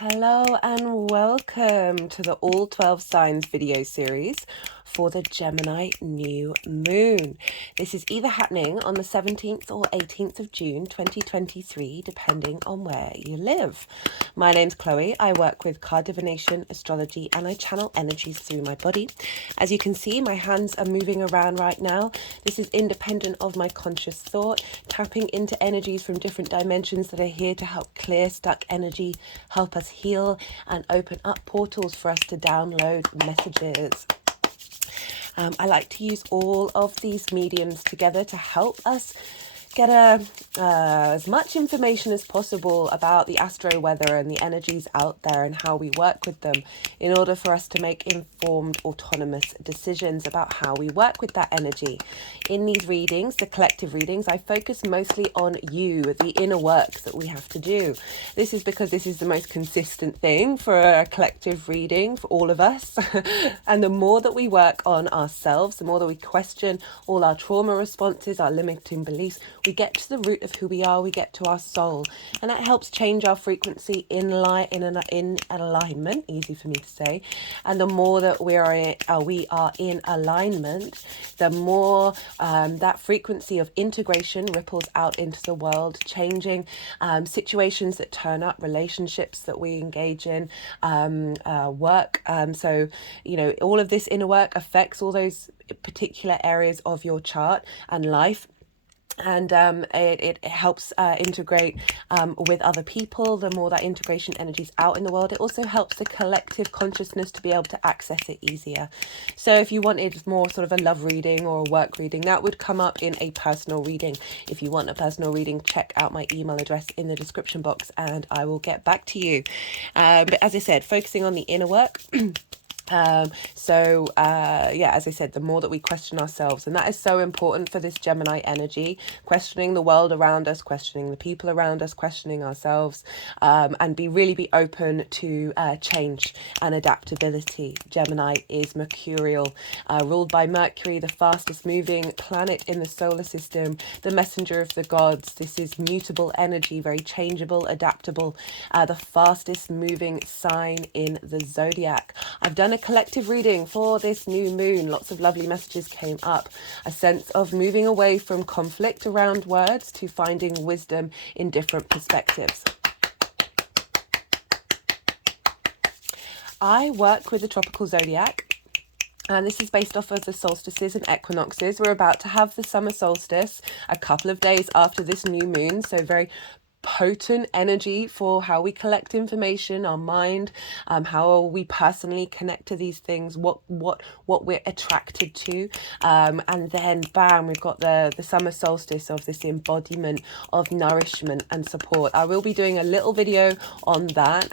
Hello and welcome to the All 12 Signs video series for the Gemini new moon. This is either happening on the 17th or 18th of June 2023, depending on where you live. My name's Chloe. I work with card divination, astrology, and I channel energies through my body. As you can see, my hands are moving around right now. This is independent of my conscious thought, tapping into energies from different dimensions that are here to help clear stuck energy, help us heal, and open up portals for us to download messages. I like to use all of these mediums together to help us get as much information as possible about the astro weather and the energies out there and how we work with them in order for us to make informed autonomous decisions about how we work with that energy. In these readings, the collective readings, I focus mostly on you, the inner work that we have to do. This is because this is the most consistent thing for a collective reading for all of us. And the more that we work on ourselves, the more that we question all our trauma responses, our limiting beliefs, we get to the root of who we are, we get to our soul, and that helps change our frequency in alignment, easy for me to say. And the more that we are in alignment, the more that frequency of integration ripples out into the world, changing situations that turn up, relationships that we engage in, work. So, all of this inner work affects all those particular areas of your chart and life. And it helps integrate with other people. The more that integration energy is out in the world, it also helps the collective consciousness to be able to access it easier. So if you wanted more sort of a love reading or a work reading, that would come up in a personal reading. If you want a personal reading, check out my email address in the description box and I will get back to you. But as I said, focusing on the inner work. As I said, the more that we question ourselves, and that is so important for this Gemini energy, questioning the world around us, questioning the people around us, questioning ourselves, and be open to change and adaptability. Gemini is mercurial, ruled by Mercury, the fastest moving planet in the solar system, the messenger of the gods. This is mutable energy, very changeable, adaptable, the fastest moving sign in the zodiac. I've done a collective reading for this new moon. Lots of lovely messages came up. A sense of moving away from conflict around words to finding wisdom in different perspectives. I work with the tropical zodiac, and this is based off of the solstices and equinoxes. We're about to have the summer solstice a couple of days after this new moon, so very potent energy for how we collect information, our mind, how we personally connect to these things, what we're attracted to, and then bam, we've got the summer solstice of this embodiment of nourishment and support. I will be doing a little video on that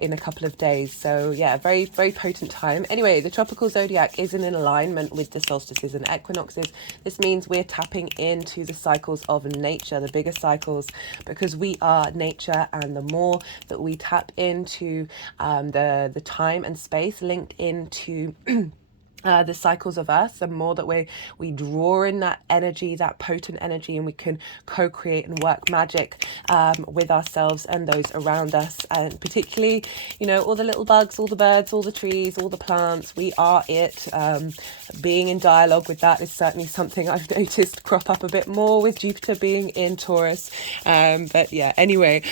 in a couple of days. So yeah, very potent time. Anyway, the tropical zodiac is in alignment with the solstices and equinoxes. This means we're tapping into the cycles of nature, the bigger cycles, because we are nature, and the more that we tap into the time and space linked into the cycles of Earth, the more that we draw in that energy, that potent energy, and we can co-create and work magic with ourselves and those around us. And particularly, all the little bugs, all the birds, all the trees, all the plants, we are it. Being in dialogue with that is certainly something I've noticed crop up a bit more with Jupiter being in Taurus. But yeah, anyway.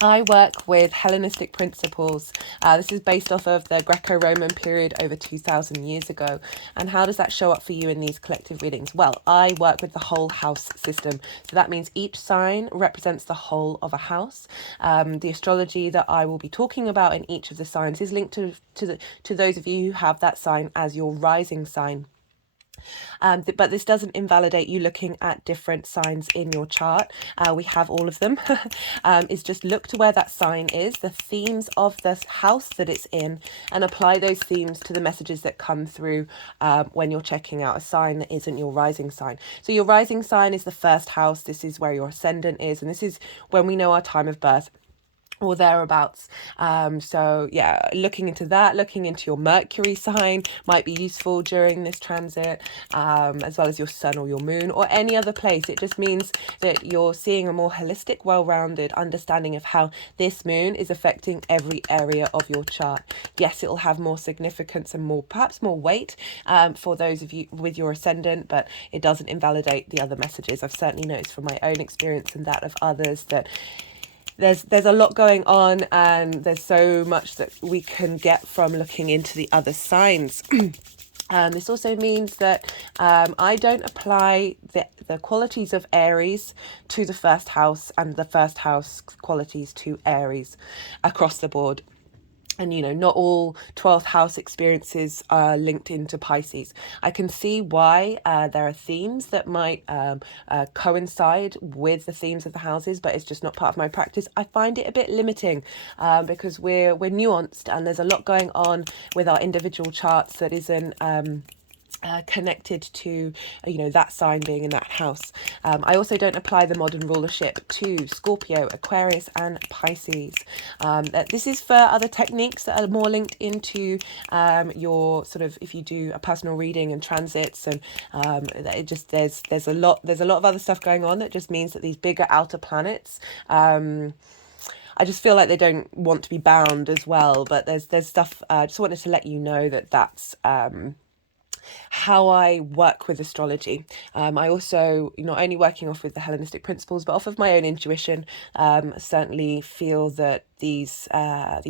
I work with Hellenistic principles. This is based off of the Greco-Roman period over 2,000 years ago. And how does that show up for you in these collective readings? Well, I work with the whole house system. So that means each sign represents the whole of a house. The astrology that I will be talking about in each of the signs is linked to those of you who have that sign as your rising sign. But this doesn't invalidate you looking at different signs in your chart. We have all of them. Is just look to where that sign is, the themes of the house that it's in, and apply those themes to the messages that come through when you're checking out a sign that isn't your rising sign. So your rising sign is the first house. This is where your ascendant is, and this is when we know our time of birth. or thereabouts. So yeah, looking into that, looking into your Mercury sign might be useful during this transit, as well as your sun or your moon or any other place. It just means that you're seeing a more holistic, well-rounded understanding of how this moon is affecting every area of your chart. Yes, it'll have more significance and more, perhaps more weight, for those of you with your ascendant, but it doesn't invalidate the other messages. I've certainly noticed from my own experience and that of others that there's a lot going on, and there's so much that we can get from looking into the other signs. This also means that I don't apply the qualities of Aries to the first house and the first house qualities to Aries across the board. And, you know, not all 12th house experiences are linked into Pisces. I can see why there are themes that might coincide with the themes of the houses, but it's just not part of my practice. I find it a bit limiting because we're nuanced, and there's a lot going on with our individual charts that isn't connected to that sign being in that house. I also don't apply the modern rulership to Scorpio, Aquarius and Pisces. This is for other techniques that are more linked into your sort of, if you do a personal reading and transits, and it just there's a lot of other stuff going on that just means that these bigger outer planets, I just feel like they don't want to be bound as well. But there's stuff. I just wanted to let you know that that's how I work with astrology. I also, not only working off with the Hellenistic principles, but off of my own intuition, certainly feel that these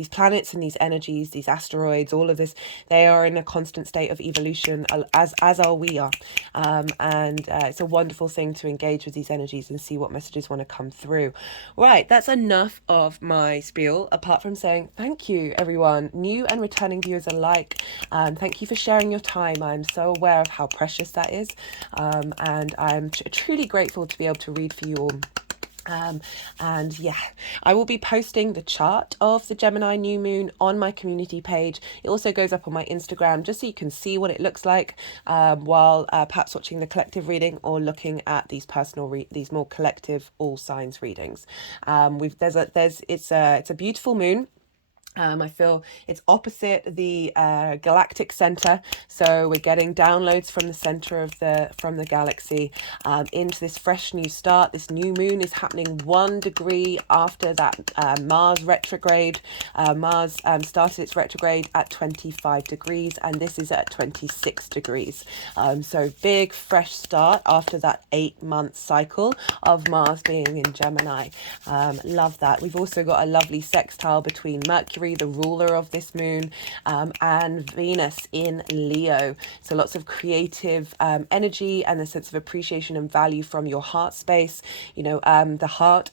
planets and these energies, these asteroids, all of this, they are in a constant state of evolution, as are we are. And it's a wonderful thing to engage with these energies and see what messages want to come through. Right, that's enough of my spiel, apart from saying thank you, everyone, new and returning viewers alike. Thank you for sharing your time. I'm so aware of how precious that is. And I'm truly grateful to be able to read for you all. And yeah, I will be posting the chart of the Gemini new moon on my community page. It also goes up on my Instagram just so you can see what it looks like while perhaps watching the collective reading or looking at these these more collective all signs readings. It's a beautiful moon. I feel it's opposite the galactic center, so we're getting downloads from the center of the galaxy into this fresh new start. This new moon is happening 1 degree after that Mars retrograde. Mars started its retrograde at 25 degrees, and this is at 26 degrees. So big fresh start after that 8-month cycle of Mars being in Gemini. Love that. We've also got a lovely sextile between Mercury, the ruler of this moon, and Venus in Leo. So lots of creative energy and a sense of appreciation and value from your heart space. The heart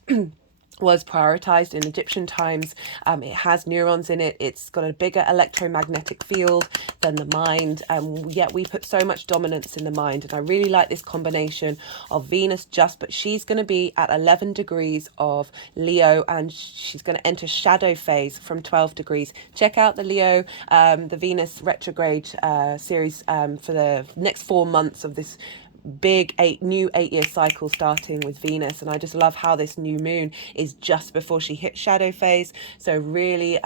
was prioritized in Egyptian times. It has neurons in it. It's got a bigger electromagnetic field than the mind. Yet we put so much dominance in the mind. And I really like this combination of Venus but she's going to be at 11 degrees of Leo, and she's going to enter shadow phase from 12 degrees. Check out the Leo, the Venus retrograde series for the next 4 months of this big 8-year cycle starting with Venus. And I just love how this new moon is just before she hits shadow phase, so really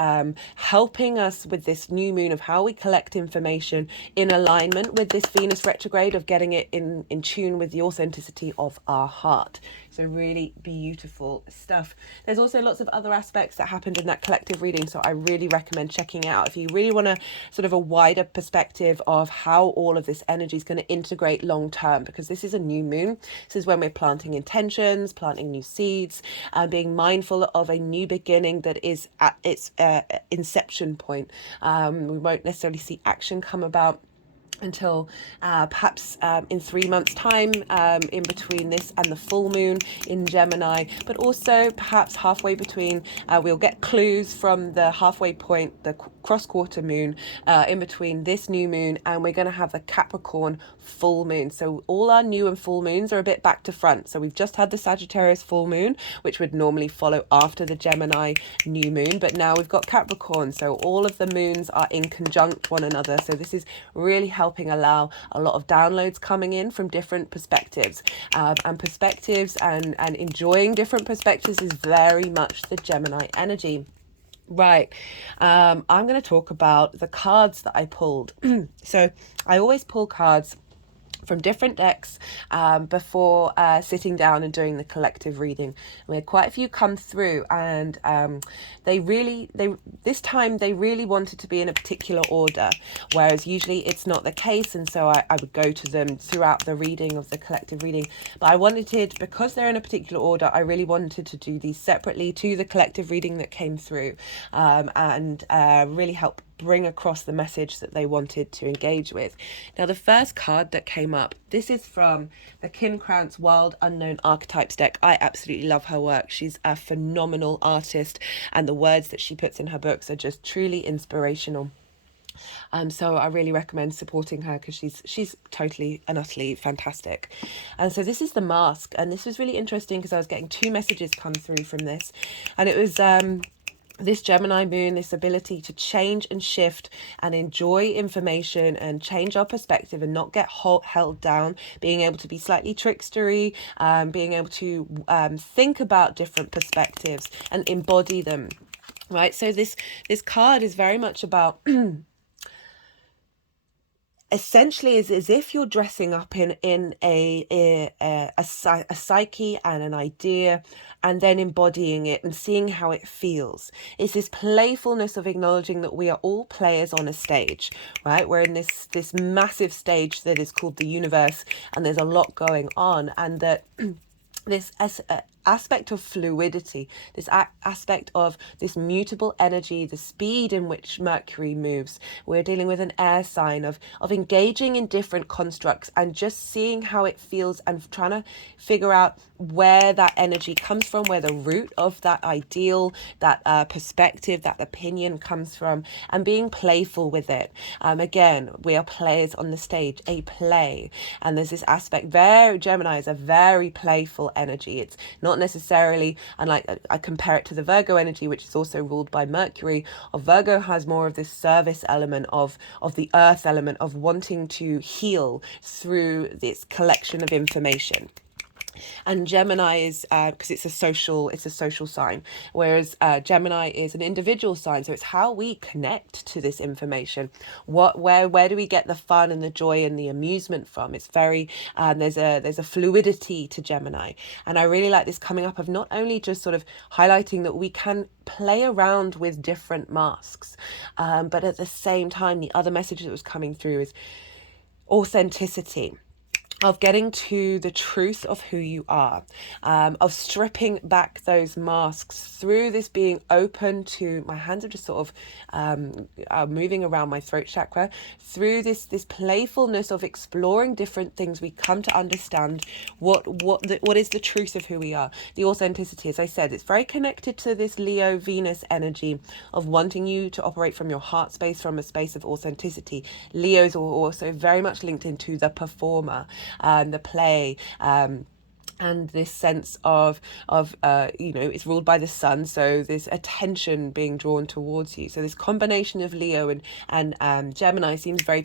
helping us with this new moon of how we collect information in alignment with this Venus retrograde, of getting it in tune with the authenticity of our heart. So really beautiful stuff. There's also lots of other aspects that happened in that collective reading, so I really recommend checking it out if you really want a sort of a wider perspective of how all of this energy is going to integrate long term, because this is a new moon. This is when we're planting intentions, planting new seeds, and being mindful of a new beginning that is at its inception point. We won't necessarily see action come about until perhaps in 3 months' time, in between this and the full moon in Gemini, but also perhaps halfway between. We'll get clues from the halfway point, the cross-quarter moon, in between this new moon, and we're going to have the Capricorn full moon. So all our new and full moons are a bit back to front. So we've just had the Sagittarius full moon, which would normally follow after the Gemini new moon, but now we've got Capricorn. So all of the moons are in conjunct one another. So this is really helpful helping allow a lot of downloads coming in from different perspectives, and enjoying different perspectives is very much the Gemini energy. Right. I'm going to talk about the cards that I pulled. So I always pull cards from different decks before sitting down and doing the collective reading. We had quite a few come through, and this time they really wanted to be in a particular order, whereas usually it's not the case, and so I would go to them throughout the reading of the collective reading. But I wanted, because they're in a particular order, I really wanted to do these separately to the collective reading that came through, and really help bring across the message that they wanted to engage with. Now, the first card that came up, this is from the Kim Krantz Wild Unknown Archetypes deck. I absolutely love her work. She's a phenomenal artist, and the words that she puts in her books are just truly inspirational. So I really recommend supporting her, because she's totally and utterly fantastic. And so this is the mask, and this was really interesting because I was getting two messages come through from this, and it was this Gemini moon, this ability to change and shift and enjoy information and change our perspective and not get held down, being able to be slightly trickstery, being able to think about different perspectives and embody them, right? So this card is very much about essentially is as if you're dressing up in a psyche and an idea, and then embodying it and seeing how it feels. It's this playfulness of acknowledging that we are all players on a stage, right? We're in this massive stage that is called the universe, and there's a lot going on, and that this aspect of fluidity, this aspect of this mutable energy, the speed in which Mercury moves. We're dealing with an air sign of engaging in different constructs and just seeing how it feels, and trying to figure out where that energy comes from, where the root of that ideal, that perspective, that opinion comes from, and being playful with it. Again, we are players on the stage, a play, and there's this aspect. Gemini is a very playful energy. It's not necessarily, and I compare it to the Virgo energy, which is also ruled by Mercury. Virgo has more of this service element of the earth element of wanting to heal through this collection of information. And Gemini is because it's a social sign, whereas Gemini is an individual sign. So it's how we connect to this information. Where do we get the fun and the joy and the amusement from? It's very there's a fluidity to Gemini, and I really like this coming up of not only just sort of highlighting that we can play around with different masks, but at the same time, the other message that was coming through is authenticity, of getting to the truth of who you are, of stripping back those masks through this being open to, my hands are just sort of moving around my throat chakra, through this playfulness of exploring different things. We come to understand what is the truth of who we are. The authenticity, as I said, it's very connected to this Leo Venus energy of wanting you to operate from your heart space, from a space of authenticity. Leos are also very much linked into the performer, the play, and this sense of it's ruled by the sun, so there's attention being drawn towards you. So this combination of Leo and Gemini seems very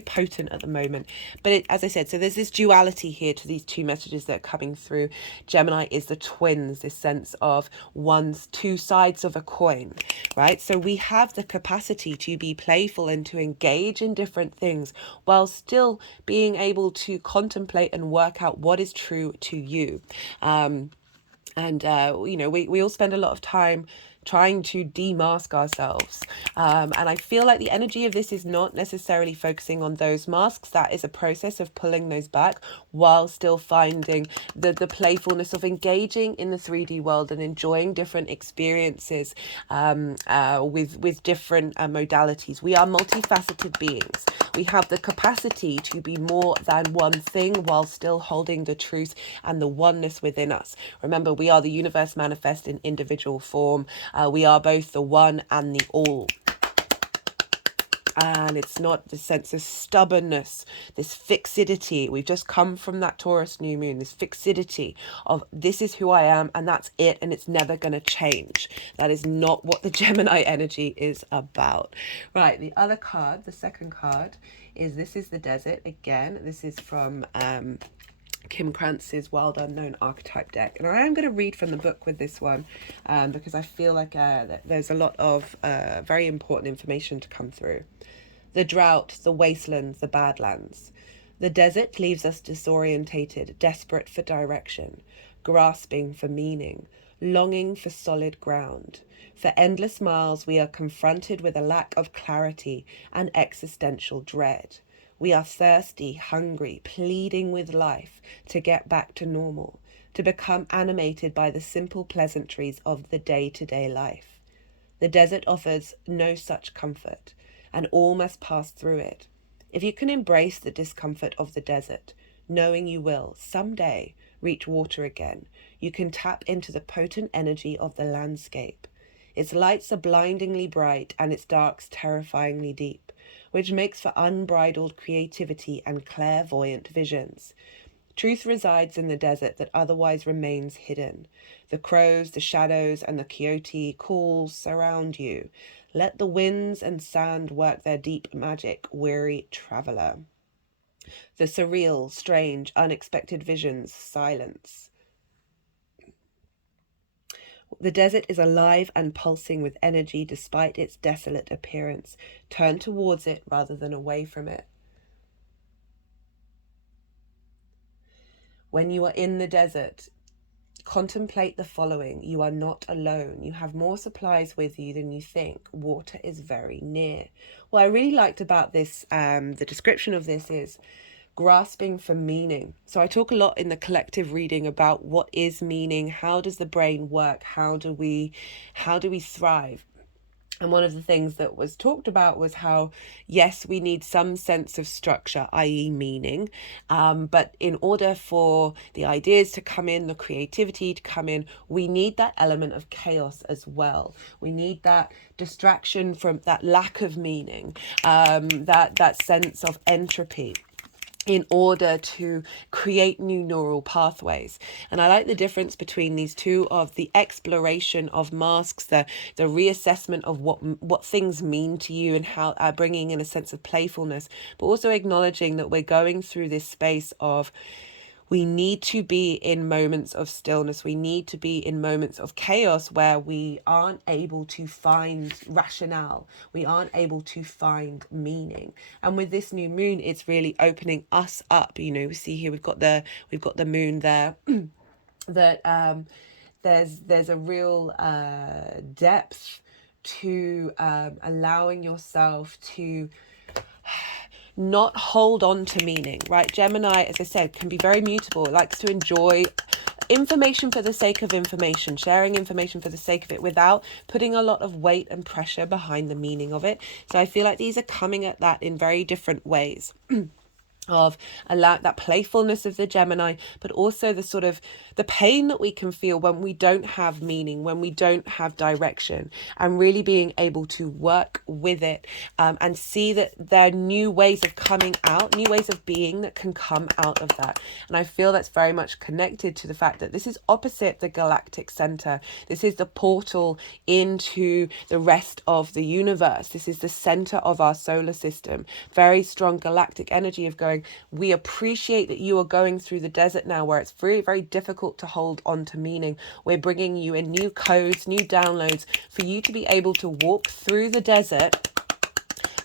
potent at the moment. But as I said, so there's this duality here to these two messages that are coming through. Gemini is the twins, this sense of two sides of a coin, right? So we have the capacity to be playful and to engage in different things while still being able to contemplate and work out what is true to you. We all spend a lot of time trying to demask ourselves. And I feel like the energy of this is not necessarily focusing on those masks. That is a process of pulling those back while still finding the playfulness of engaging in the 3D world and enjoying different experiences with different modalities. We are multifaceted beings. We have the capacity to be more than one thing while still holding the truth and the oneness within us. Remember, we are the universe manifest in individual form. We are both the one and the all. And it's not the sense of stubbornness, this fixity. We've just come from that Taurus new moon, this fixity of this is who I am and that's it, and it's never going to change. That is not what the Gemini energy is about. Right, the other card, the second card, is this is the Desert. Again, this is from Kim Krantz's Wild Unknown Archetype deck. And I am going to read from the book with this one because I feel like there's a lot of very important information to come through. The drought, the wastelands, the badlands. The desert leaves us disorientated, desperate for direction, grasping for meaning, longing for solid ground. For endless miles, we are confronted with a lack of clarity and existential dread. We are thirsty, hungry, pleading with life to get back to normal, to become animated by the simple pleasantries of the day-to-day life. The desert offers no such comfort, and all must pass through it. If you can embrace the discomfort of the desert, knowing you will, someday, reach water again, you can tap into the potent energy of the landscape. Its lights are blindingly bright and its darks terrifyingly deep, which makes for unbridled creativity and clairvoyant visions. Truth resides in the desert that otherwise remains hidden. The crows, the shadows, and the coyote calls surround you. Let the winds and sand work their deep magic, weary traveler. The surreal, strange, unexpected visions silence. The desert is alive and pulsing with energy despite its desolate appearance. Turn towards it rather than away from it. When you are in the desert, contemplate the following. You are not alone. You have more supplies with you than you think. Water is very near. What I really liked about this, the description of this is grasping for meaning. So I talk a lot in the collective reading about what is meaning, how does the brain work, how do we thrive. And one of the things that was talked about was how, yes, we need some sense of structure, i.e. meaning, but in order for the ideas to come in, the creativity to come in, we need that element of chaos as well. We need that distraction from that lack of meaning, that sense of entropy, in order to create new neural pathways. And I like the difference between these two, of the exploration of masks, the reassessment of what things mean to you, and how bringing in a sense of playfulness, but also acknowledging that we're going through this space of, we need to be in moments of stillness. We need to be in moments of chaos where we aren't able to find rationale. We aren't able to find meaning. And with this new moon, it's really opening us up. You know, we see here we've got the moon there. That there's a real depth to allowing yourself to not hold on to meaning, right? Gemini, as I said, can be very mutable. It likes to enjoy information for the sake of information, sharing information for the sake of it without putting a lot of weight and pressure behind the meaning of it. So I feel like these are coming at that in very different ways. Of that playfulness of the Gemini, but also the sort of the pain that we can feel when we don't have meaning, when we don't have direction, and really being able to work with it and see that there are new ways of coming out, new ways of being that can come out of that. And I feel that's very much connected to the fact that this is opposite the galactic center. This is the portal into the rest of the universe. This is the center of our solar system. Very strong galactic energy of going, we appreciate that you are going through the desert now where it's very, very difficult to hold on to meaning. We're bringing you in new codes, new downloads for you to be able to walk through the desert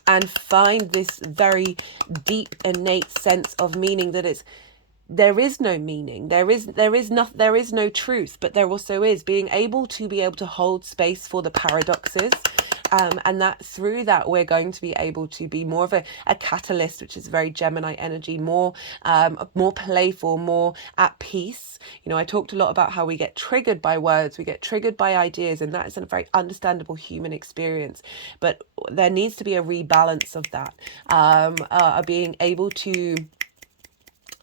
and find this very deep, innate sense of meaning that there is no meaning, there is no truth, but there also is being able to hold space for the paradoxes. And that through that, we're going to be able to be more of a catalyst, which is very Gemini energy, more playful, more at peace. You know, I talked a lot about how we get triggered by words, we get triggered by ideas, and that is a very understandable human experience. But there needs to be a rebalance of that, being able to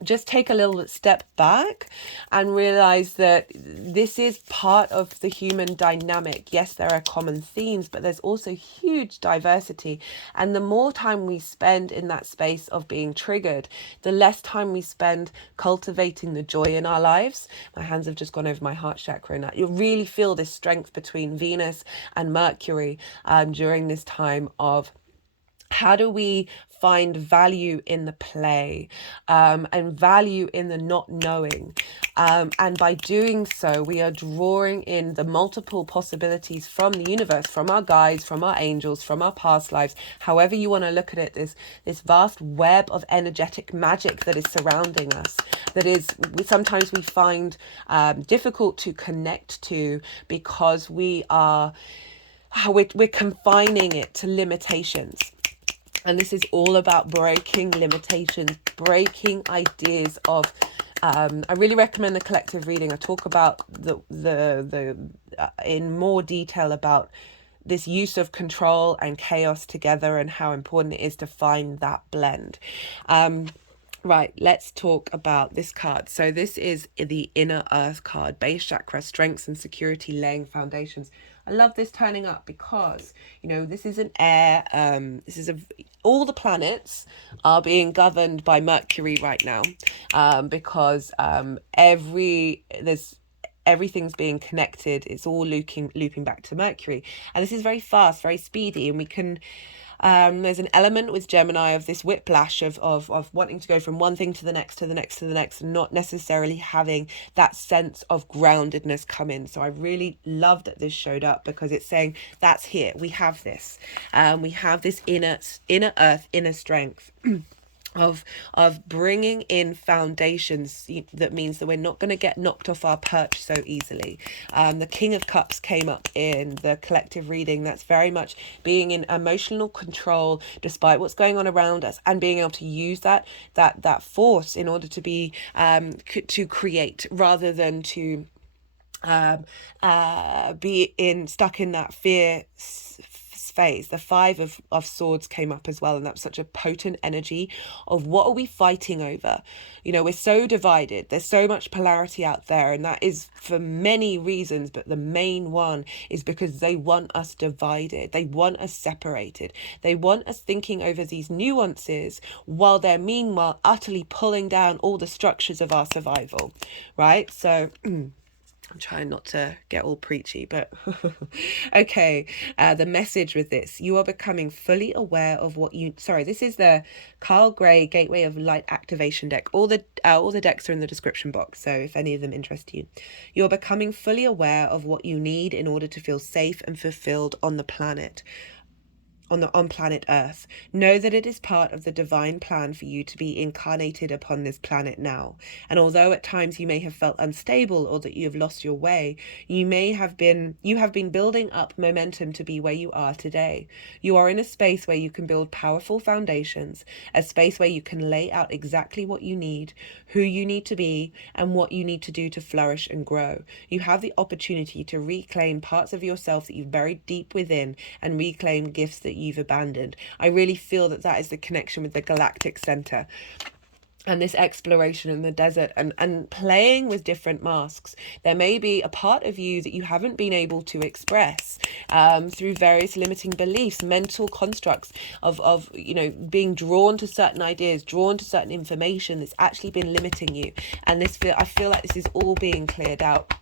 just take a little step back and realize that this is part of the human dynamic. Yes, there are common themes, but there's also huge diversity. And the more time we spend in that space of being triggered, the less time we spend cultivating the joy in our lives. My hands have just gone over my heart chakra, and you'll really feel this strength between Venus and Mercury during this time of how do we find value in the play, and value in the not knowing. And by doing so, we are drawing in the multiple possibilities from the universe, from our guides, from our angels, from our past lives, however you want to look at it, this vast web of energetic magic that is surrounding us, that is sometimes we find difficult to connect to because we're confining it to limitations. And this is all about breaking limitations, breaking ideas of. I really recommend the collective reading. I talk about the in more detail about this use of control and chaos together and how important it is to find that blend. Right, let's talk about this card. So this is the Inner Earth card, base chakra, strengths and security, laying foundations. I love this turning up because, this is an air, all the planets are being governed by Mercury right now, because everything's being connected. It's all looping back to Mercury. And this is very fast, very speedy, and we can... there's an element with Gemini of this whiplash of wanting to go from one thing to the next, to the next, to the next, and not necessarily having that sense of groundedness come in. So I really love that this showed up because it's saying that's here. We have this. We have this inner earth, inner strength. Of bringing in foundations. That means that we're not going to get knocked off our perch so easily. The King of Cups came up in the collective reading. That's very much being in emotional control despite what's going on around us, and being able to use that force in order to be to create, rather than to be stuck in that fear phase. The Five of Swords came up as well, and that's such a potent energy of what are we fighting over. We're so divided, there's so much polarity out there, and that is for many reasons, but the main one is because they want us divided, they want us separated, they want us thinking over these nuances while they're meanwhile utterly pulling down all the structures of our survival, right? So I'm trying not to get all preachy, but okay. The message with this: you are becoming fully aware of what you. Sorry, this is the Carl Gray Gateway of Light Activation deck. All the decks are in the description box, so if any of them interest you, you're becoming fully aware of what you need in order to feel safe and fulfilled on the planet. On planet Earth. Know that it is part of the divine plan for you to be incarnated upon this planet now. And although at times you may have felt unstable or that you have lost your way, you have been building up momentum to be where you are today. You are in a space where you can build powerful foundations, a space where you can lay out exactly what you need, who you need to be, and what you need to do to flourish and grow. You have the opportunity to reclaim parts of yourself that you've buried deep within, and reclaim gifts that you've abandoned. I really feel that is the connection with the galactic center and this exploration in the desert, and playing with different masks. There may be a part of you that you haven't been able to express through various limiting beliefs, mental constructs of being drawn to certain ideas, drawn to certain information that's actually been limiting you. And I feel like this is all being cleared out.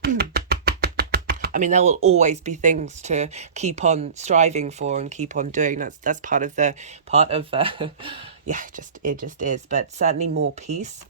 I mean, there will always be things to keep on striving for and keep on doing. That's part of yeah, it just is. But certainly more peace.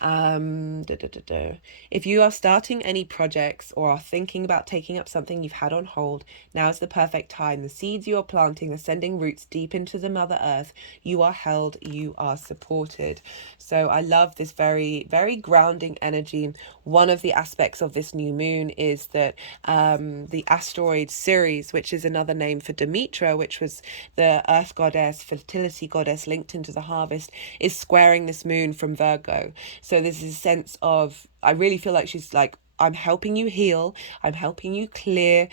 If you are starting any projects or are thinking about taking up something you've had on hold, now is the perfect time. The seeds you are planting are sending roots deep into the Mother Earth. You are held, you are supported. So I love this very, very grounding energy. One of the aspects of this new moon is that the asteroid Ceres, which is another name for Demetra, which was the earth goddess, fertility goddess linked into the harvest, is squaring this moon from Virgo. So there's a sense of, I really feel like she's like, I'm helping you heal, I'm helping you clear,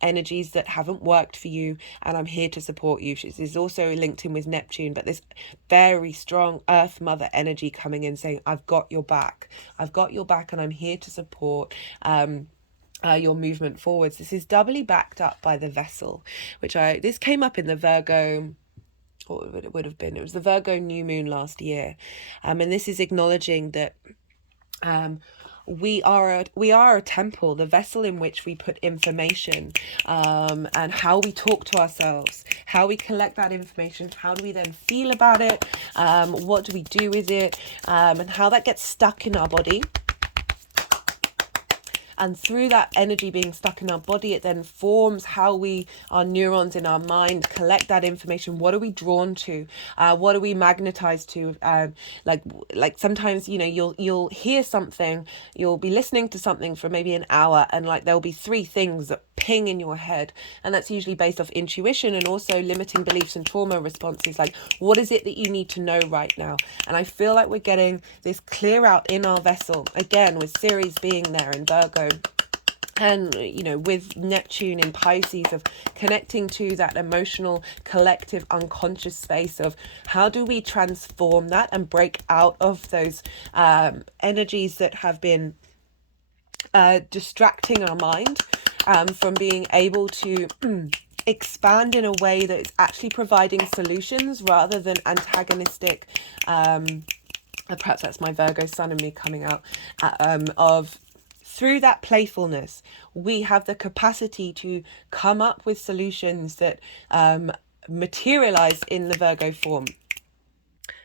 energies that haven't worked for you, and I'm here to support you. This is also linked in with Neptune, but this very strong Earth Mother energy coming in saying, I've got your back. I've got your back, and I'm here to support your movement forwards. This is doubly backed up by the vessel, this came up in the Virgo, what it would have been. It was the Virgo new moon last year. And this is acknowledging that we are a temple, the vessel in which we put information, and how we talk to ourselves, how we collect that information, how do we then feel about it, what do we do with it, and how that gets stuck in our body. And through that energy being stuck in our body, it then forms how our neurons in our mind collect that information. What are we drawn to? What are we magnetized to? Like sometimes, you'll hear something, you'll be listening to something for maybe an hour, and like there'll be three things that ping in your head. And that's usually based off intuition and also limiting beliefs and trauma responses. Like, what is it that you need to know right now? And I feel like we're getting this clear out in our vessel, again, with Ceres being there in Virgo. And, with Neptune in Pisces, of connecting to that emotional, collective, unconscious space of how do we transform that and break out of those energies that have been distracting our mind from being able to expand in a way that is actually providing solutions rather than antagonistic. Perhaps that's my Virgo Sun and me coming out through that playfulness, we have the capacity to come up with solutions that materialize in the Virgo form.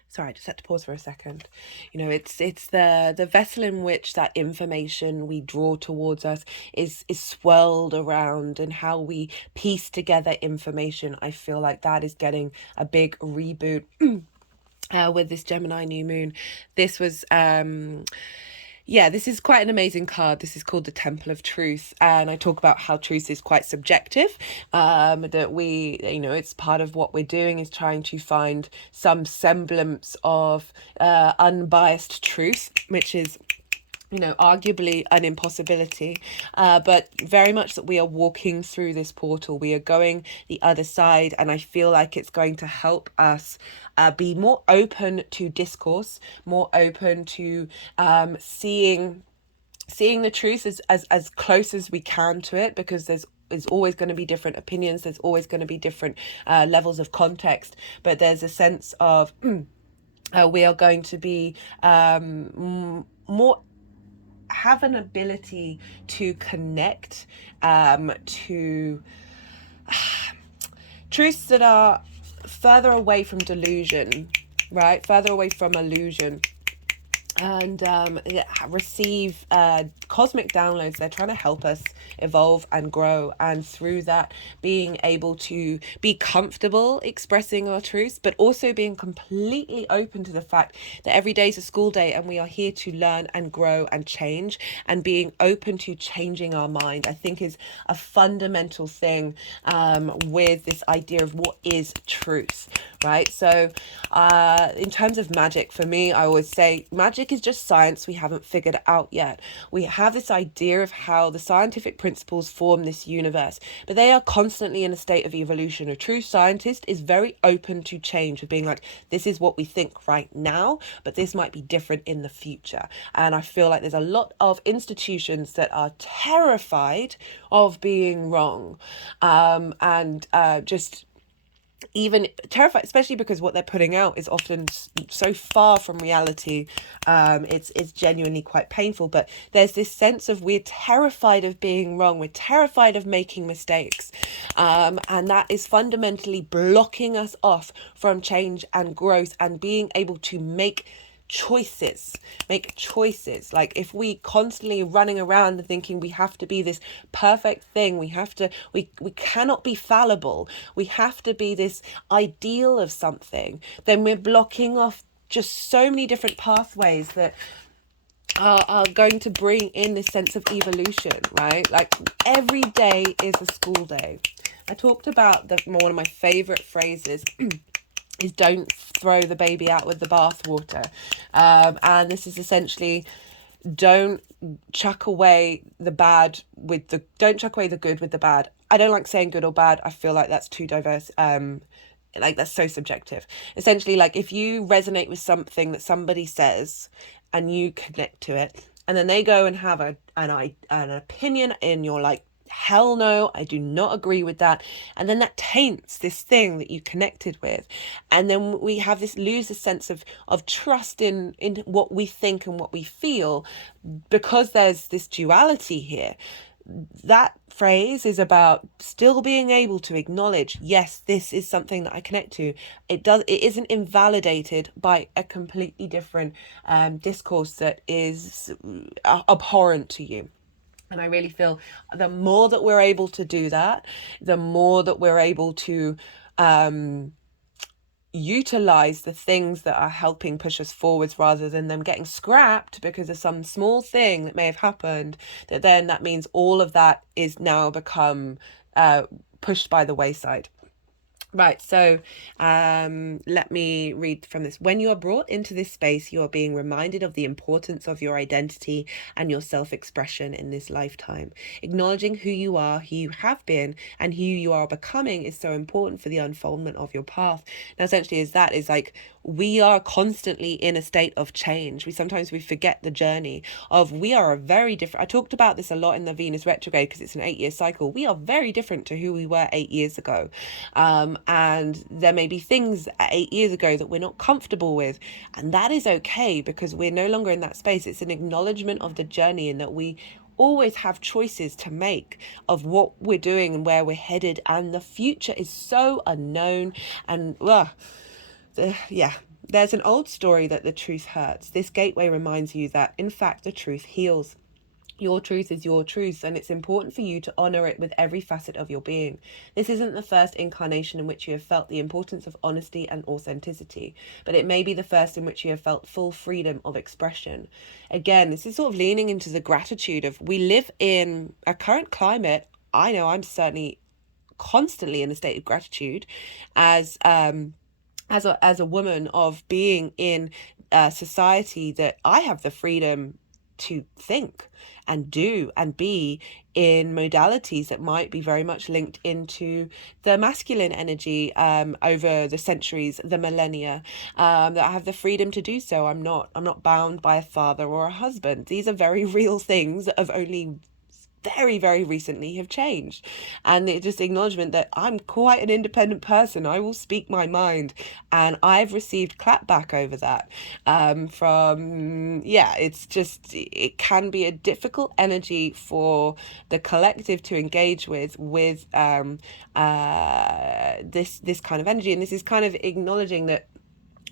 Sorry, I just had to pause for a second. It's the vessel in which that information we draw towards us is swirled around, and how we piece together information. I feel like that is getting a big reboot with this Gemini new moon. This was this is quite an amazing card. This is called the Temple of Truth, and I talk about how truth is quite subjective, that it's part of what we're doing is trying to find some semblance of unbiased truth, which is arguably an impossibility, but very much that we are walking through this portal. We are going the other side, and I feel like it's going to help us be more open to discourse, more open to seeing the truth as close as we can to it, because there's always going to be different opinions, there's always going to be different levels of context, but there's a sense of we are going to be more have an ability to connect to truths that are further away from delusion, right? Further away from illusion, and receive cosmic downloads. They're trying to help us evolve and grow, and through that being able to be comfortable expressing our truths, but also being completely open to the fact that every day is a school day, and we are here to learn and grow and change, and being open to changing our mind, I think, is a fundamental thing with this idea of what is truth, right? So in terms of magic, for me, I always say magic is just science we haven't figured it out yet. We have this idea of how the scientific principles form this universe, but they are constantly in a state of evolution. A true scientist is very open to change, of being like, this is what we think right now, but this might be different in the future. And I feel like there's a lot of institutions that are terrified of being wrong, and just even terrified, especially because what they're putting out is often so far from reality. It's genuinely quite painful, but there's this sense of we're terrified of being wrong, we're terrified of making mistakes, and that is fundamentally blocking us off from change and growth and being able to make choices. Like, if we constantly running around and thinking we have to be this perfect thing, we cannot be fallible, we have to be this ideal of something, then we're blocking off just so many different pathways that are going to bring in this sense of evolution, right? Like, every day is a school day. I talked about one of my favorite phrases is don't throw the baby out with the bathwater. And this is essentially, don't chuck away the good with the bad, I don't like saying good or bad. I feel like that's too diverse. Like that's so subjective. Essentially, like if you resonate with something that somebody says and you connect to it, and then they go and have an opinion, and you're like, hell no, I do not agree with that, and then that taints this thing that you connected with, and then we have this lose a sense of trust in what we think and what we feel, because there's this duality here. That phrase is about still being able to acknowledge, yes, this is something that I connect to. It isn't invalidated by a completely different discourse that is abhorrent to you. And I really feel the more that we're able to do that, the more that we're able to utilize the things that are helping push us forwards, rather than them getting scrapped because of some small thing that may have happened, that means all of that is now become pushed by the wayside. Right, so let me read from this. When you are brought into this space, you are being reminded of the importance of your identity and your self-expression in this lifetime. Acknowledging who you are, who you have been, and who you are becoming is so important for the unfoldment of your path. Now, essentially, is like we are constantly in a state of change. We forget the journey of we are a very different. I talked about this a lot in the Venus retrograde because it's an 8-year cycle. We are very different to who we were 8 years ago. And there may be things 8 years ago that we're not comfortable with, and that is okay because we're no longer in that space. It's an acknowledgement of the journey, and that we always have choices to make of what we're doing and where we're headed, and the future is so unknown. And there's an old story that the truth hurts. This gateway reminds you that in fact the truth heals. Your truth is your truth, and it's important for you to honor it with every facet of your being. This isn't the first incarnation in which you have felt the importance of honesty and authenticity, but it may be the first in which you have felt full freedom of expression. Again, this is sort of leaning into the gratitude of, we live in a current climate. I know I'm certainly constantly in a state of gratitude as a woman, of being in a society that I have the freedom to think and do and be in modalities that might be very much linked into the masculine energy over the centuries, the millennia, that I have the freedom to do so. I'm not bound by a father or a husband. These are very real things that have only very, very recently have changed. And it's just acknowledgement that I'm quite an independent person. I will speak my mind, and I've received clapback over that it can be a difficult energy for the collective to engage with this kind of energy. And this is kind of acknowledging that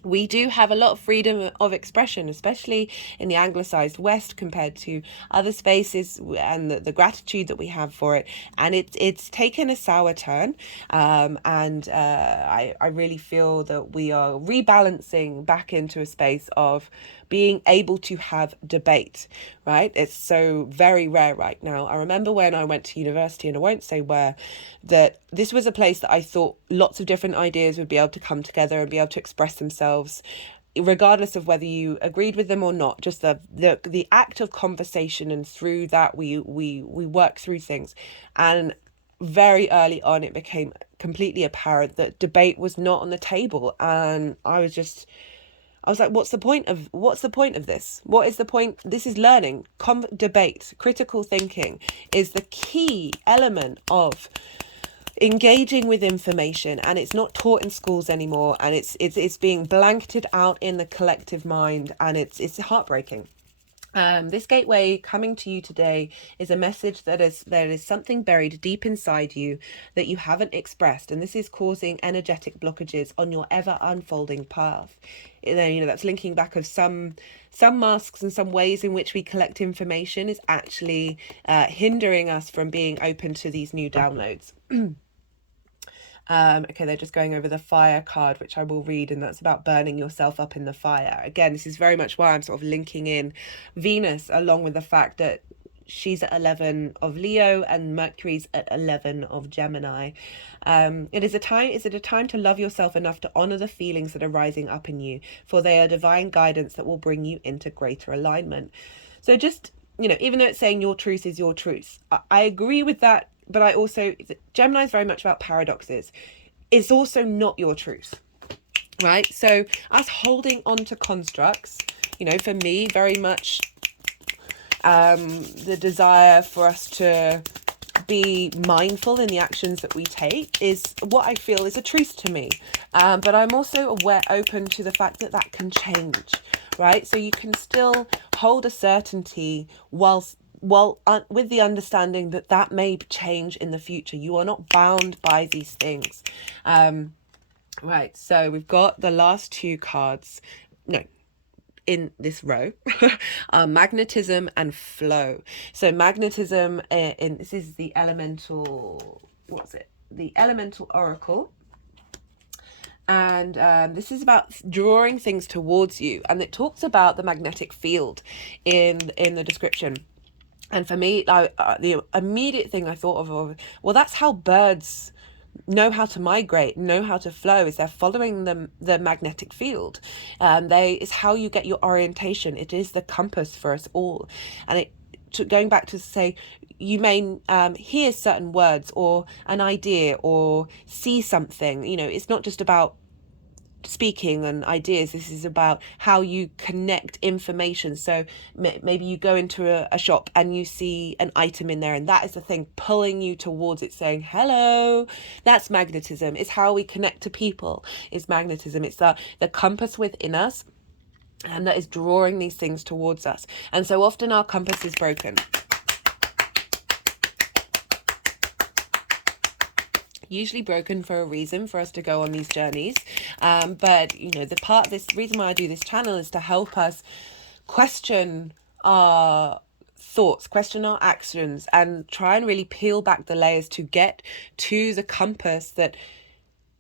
we do have a lot of freedom of expression, especially in the anglicized West compared to other spaces, and the gratitude that we have for it. And it's taken a sour turn. I really feel that we are rebalancing back into a space of being able to have debate, right? It's so very rare right now. I remember when I went to university, and I won't say where, that this was a place that I thought lots of different ideas would be able to come together and be able to express themselves, regardless of whether you agreed with them or not. Just the act of conversation, and through that we work through things. And very early on, it became completely apparent that debate was not on the table, and I was like, what's the point of this? What is the point? This is learning. Debate, critical thinking is the key element of engaging with information, and it's not taught in schools anymore, and it's being blanketed out in the collective mind, and it's heartbreaking. This gateway coming to you today is a message that there is something buried deep inside you that you haven't expressed, and this is causing energetic blockages on your ever unfolding path. That's linking back of some masks and some ways in which we collect information is actually hindering us from being open to these new downloads. Okay, they're just going over the fire card, which I will read, and that's about burning yourself up in the fire. Again, this is very much why I'm sort of linking in Venus, along with the fact that she's at 11 of Leo and Mercury's at 11 of Gemini. Is it a time to love yourself enough to honor the feelings that are rising up in you, for they are divine guidance that will bring you into greater alignment. So just, even though it's saying your truth is your truth, I agree with that but I also, Gemini is very much about paradoxes. It's also not your truth, right? So us holding on to constructs, you know, for me, very much the desire for us to be mindful in the actions that we take is what I feel is a truth to me. But I'm also open to the fact that that can change, right? So you can still hold a certainty whilst with the understanding that that may change in the future. You are not bound by these things. Right, so we've got the last two cards. No, in this row magnetism and flow. So magnetism, this is the elemental, what's it, the elemental oracle, and this is about drawing things towards you, and it talks about the magnetic field in the description. And for me, the immediate thing I thought of, well, that's how birds know how to migrate, know how to flow, is they're following the magnetic field. It's how you get your orientation. It is the compass for us all. And going back to say, you may hear certain words or an idea or see something, you know, it's not just about speaking and ideas. This is about how you connect information. So maybe you go into a shop and you see an item in there, and that is the thing pulling you towards it, saying hello. That's magnetism. It's how we connect to people. It's magnetism. It's the compass within us, and that is drawing these things towards us. And so often our compass is broken. Usually broken for a reason, for us to go on these journeys. But you know, this reason why I do this channel is to help us question our thoughts, question our actions, and try and really peel back the layers to get to the compass that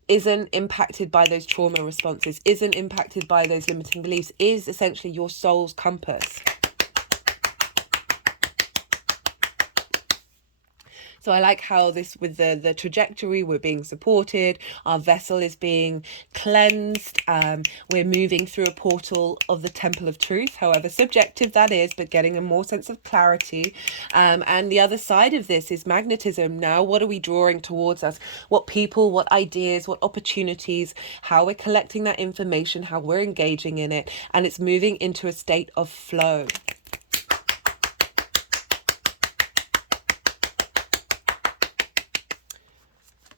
isn't impacted by those trauma responses, isn't impacted by those limiting beliefs, is essentially your soul's compass. So I like how this, with the trajectory, we're being supported, our vessel is being cleansed, we're moving through a portal of the temple of truth, however subjective that is, but getting a more sense of clarity. And the other side of this is magnetism. Now, what are we drawing towards us? What people, what ideas, what opportunities, how we're collecting that information, how we're engaging in it, and it's moving into a state of flow.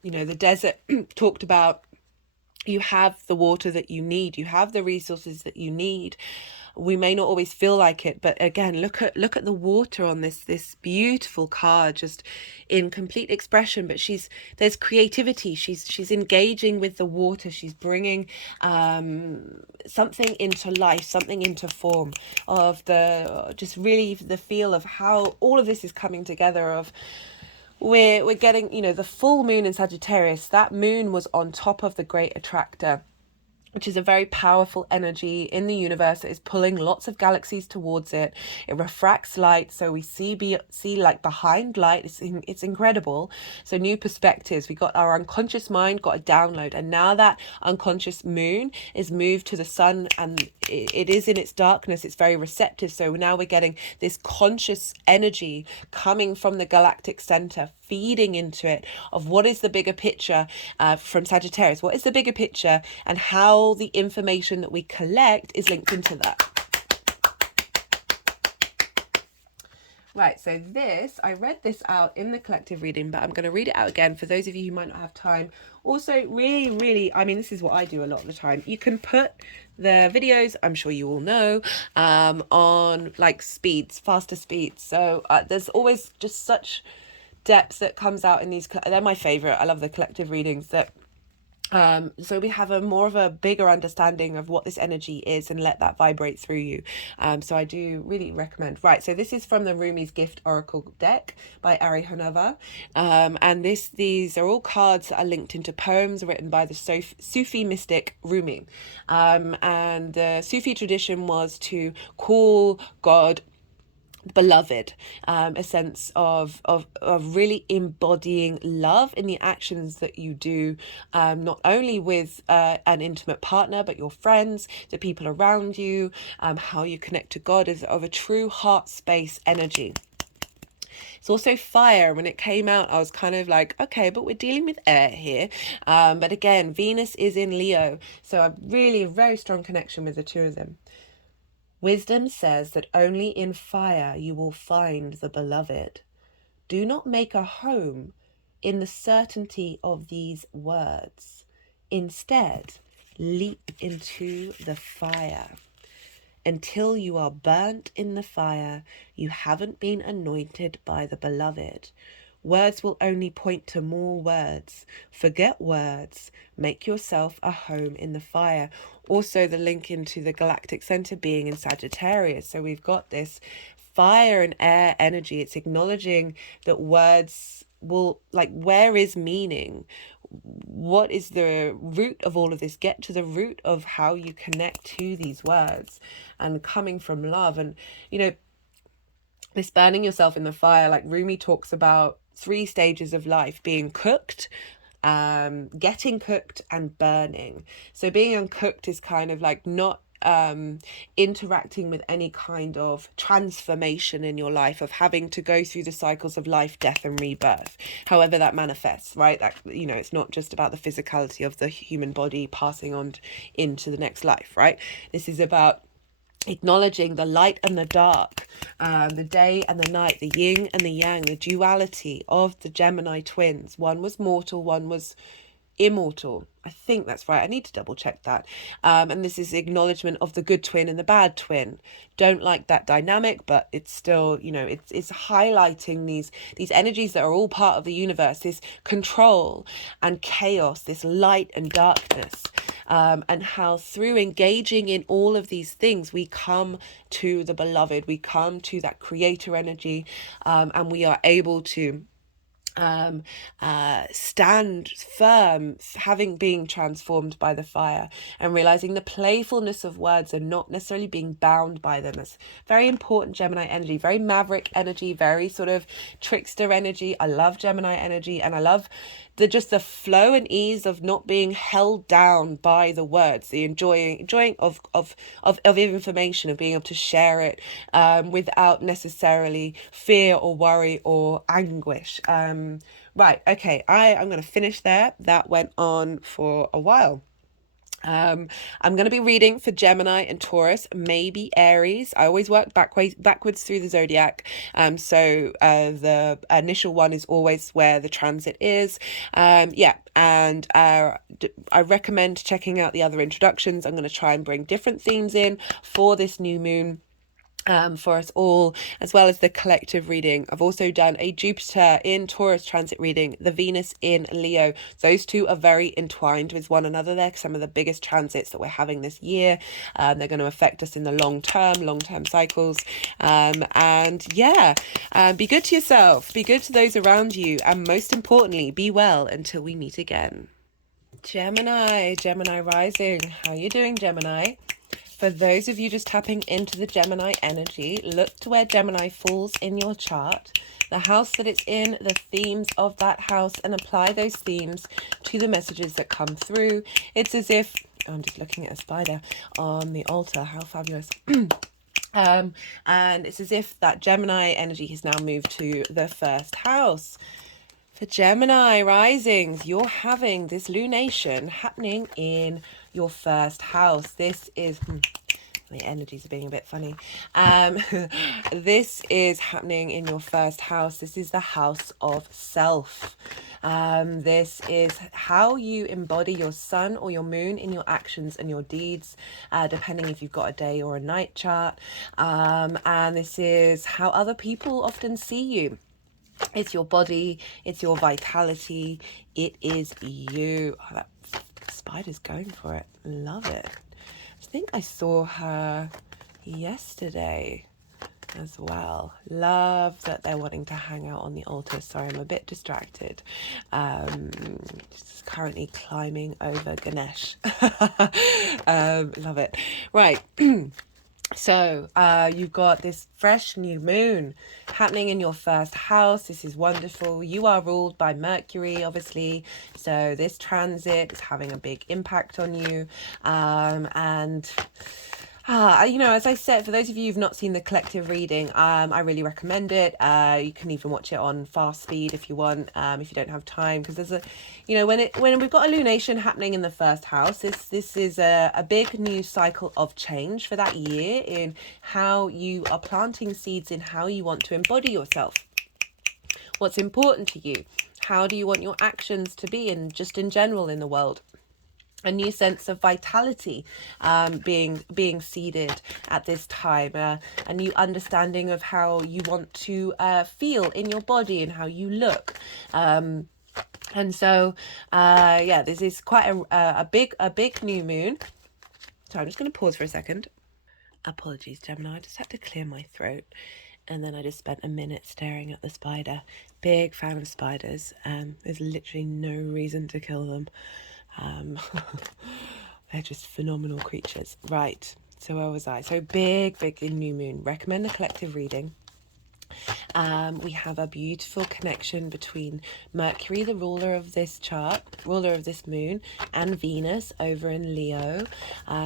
You know, the desert talked about, you have the water that you need, you have the resources that you need. We may not always feel like it, but again, look at the water on this beautiful card, just in complete expression. But there's creativity. She's engaging with the water. She's bringing something into life, something into form, of just really the feel of how all of this is coming together. Of we're getting, you know, the full moon in Sagittarius. That moon was on top of the great attractor, which is a very powerful energy in the universe that is pulling lots of galaxies towards it. It refracts light, so we see like behind light. It's incredible. So new perspectives. We got our unconscious mind got a download, and now that unconscious moon is moved to the sun, and it is in its darkness. It's very receptive. So now we're getting this conscious energy coming from the galactic center, feeding into it, of what is the bigger picture from Sagittarius. What is the bigger picture, and how the information that we collect is linked into that. Right, so I read this out in the collective reading, but I'm going to read it out again for those of you who might not have time. Also, really, I mean, this is what I do a lot of the time. You can put the videos, I'm sure you all know, on like faster speeds. So there's always just such depth that comes out in these. They're my favorite. I love the collective readings that so we have a more of a bigger understanding of what this energy is, and let that vibrate through you. So I do really recommend. Right, so this is from the Rumi's Gift Oracle deck by Ari Hanova, and these are all cards that are linked into poems written by the Sufi mystic Rumi, and the Sufi tradition was to call God beloved, a sense of really embodying love in the actions that you do, not only with an intimate partner, but your friends, the people around you, how you connect to God, is of a true heart space energy. It's also fire. When it came out, I was kind of like, okay, but we're dealing with air here. But again, Venus is in Leo. So a very strong connection with the two of them. Wisdom says that only in fire you will find the beloved. Do not make a home in the certainty of these words. Instead, leap into the fire. Until you are burnt in the fire, you haven't been anointed by the beloved. Words will only point to more words. Forget words. Make yourself a home in the fire. Also, the link into the galactic center being in Sagittarius. So we've got this fire and air energy. It's acknowledging that words will, like, where is meaning? What is the root of all of this? Get to the root of how you connect to these words, and coming from love. And, you know, this burning yourself in the fire, like Rumi talks about 3 stages of life: being cooked, getting cooked, and burning. So being uncooked is kind of like not interacting with any kind of transformation in your life, of having to go through the cycles of life, death, and rebirth, however that manifests, right? That, you know, it's not just about the physicality of the human body passing on into the next life, right? This is about acknowledging the light and the dark, the day and the night, the yin and the yang, the duality of the Gemini twins. One was mortal, one was immortal. I think that's right. I need to double check that. And this is acknowledgement of the good twin and the bad twin. Don't like that dynamic, but it's still, you know, it's highlighting these energies that are all part of the universe, this control and chaos, this light and darkness, and how through engaging in all of these things, we come to the beloved, we come to that creator energy, and we are able to stand firm, having been transformed by the fire, and realizing the playfulness of words and not necessarily being bound by them. It's very important Gemini energy, very maverick energy, very sort of trickster energy. I love Gemini energy, and I love the flow and ease of not being held down by the words, the enjoying of information, of being able to share it without necessarily fear or worry or anguish. Right, okay, I'm going to finish there. That went on for a while. I'm going to be reading for Gemini and Taurus, maybe Aries. I always work backwards through the zodiac. So the initial one is always where the transit is. Yeah. And I recommend checking out the other introductions. I'm going to try and bring different themes in for this new moon, for us all, as well as the collective reading. I've also done a Jupiter in Taurus transit reading, the Venus in Leo. Those two are very entwined with one another. They're some of the biggest transits that we're having this year. They're going to affect us in the long term cycles. And yeah, be good to yourself, be good to those around you, and most importantly, be well until we meet again. Gemini rising. How are you doing, Gemini? For those of you just tapping into the Gemini energy, look to where Gemini falls in your chart, the house that it's in, the themes of that house, and apply those themes to the messages that come through. It's as if, I'm just looking at a spider on the altar. How fabulous. And it's as if that Gemini energy has now moved to the first house. For Gemini risings, you're having this lunation happening in your first house. This is the energies are being a bit funny. This is happening in your first house. This is the house of self. This is how you embody your sun or your moon in your actions and your deeds, depending if you've got a day or a night chart. And this is how other people often see you. It's your body, it's your vitality, it is you. Oh, that spider's going for it. Love it. I think I saw her yesterday as well. Love that they're wanting to hang out on the altar. Sorry, I'm a bit distracted. Just currently climbing over Ganesh. Love it. Right. So you've got this fresh new moon happening in your first house. This is wonderful. You are ruled by Mercury, obviously. So this transit is having a big impact on you. And You know, as I said, for those of you who've not seen the collective reading, I really recommend it. You can even watch it on fast speed if you want, if you don't have time, because there's a, you know, when we've got a lunation happening in the first house, this is a big new cycle of change for that year in how you are planting seeds in how you want to embody yourself. What's important to you? How do you want your actions to be, and just in general in the world? A new sense of vitality being seeded at this time, a new understanding of how you want to feel in your body and how you look. And so, yeah, this is quite a big new moon. So I'm just going to pause for a second. Apologies, Gemini. I just had to clear my throat. And then I just spent a minute staring at the spider. Big fan of spiders. There's literally no reason to kill them. They're just phenomenal creatures. Right, so where was I? So big new moon. Recommend the collective reading. We have a beautiful connection between Mercury, the ruler of this chart, ruler of this moon, and Venus over in Leo.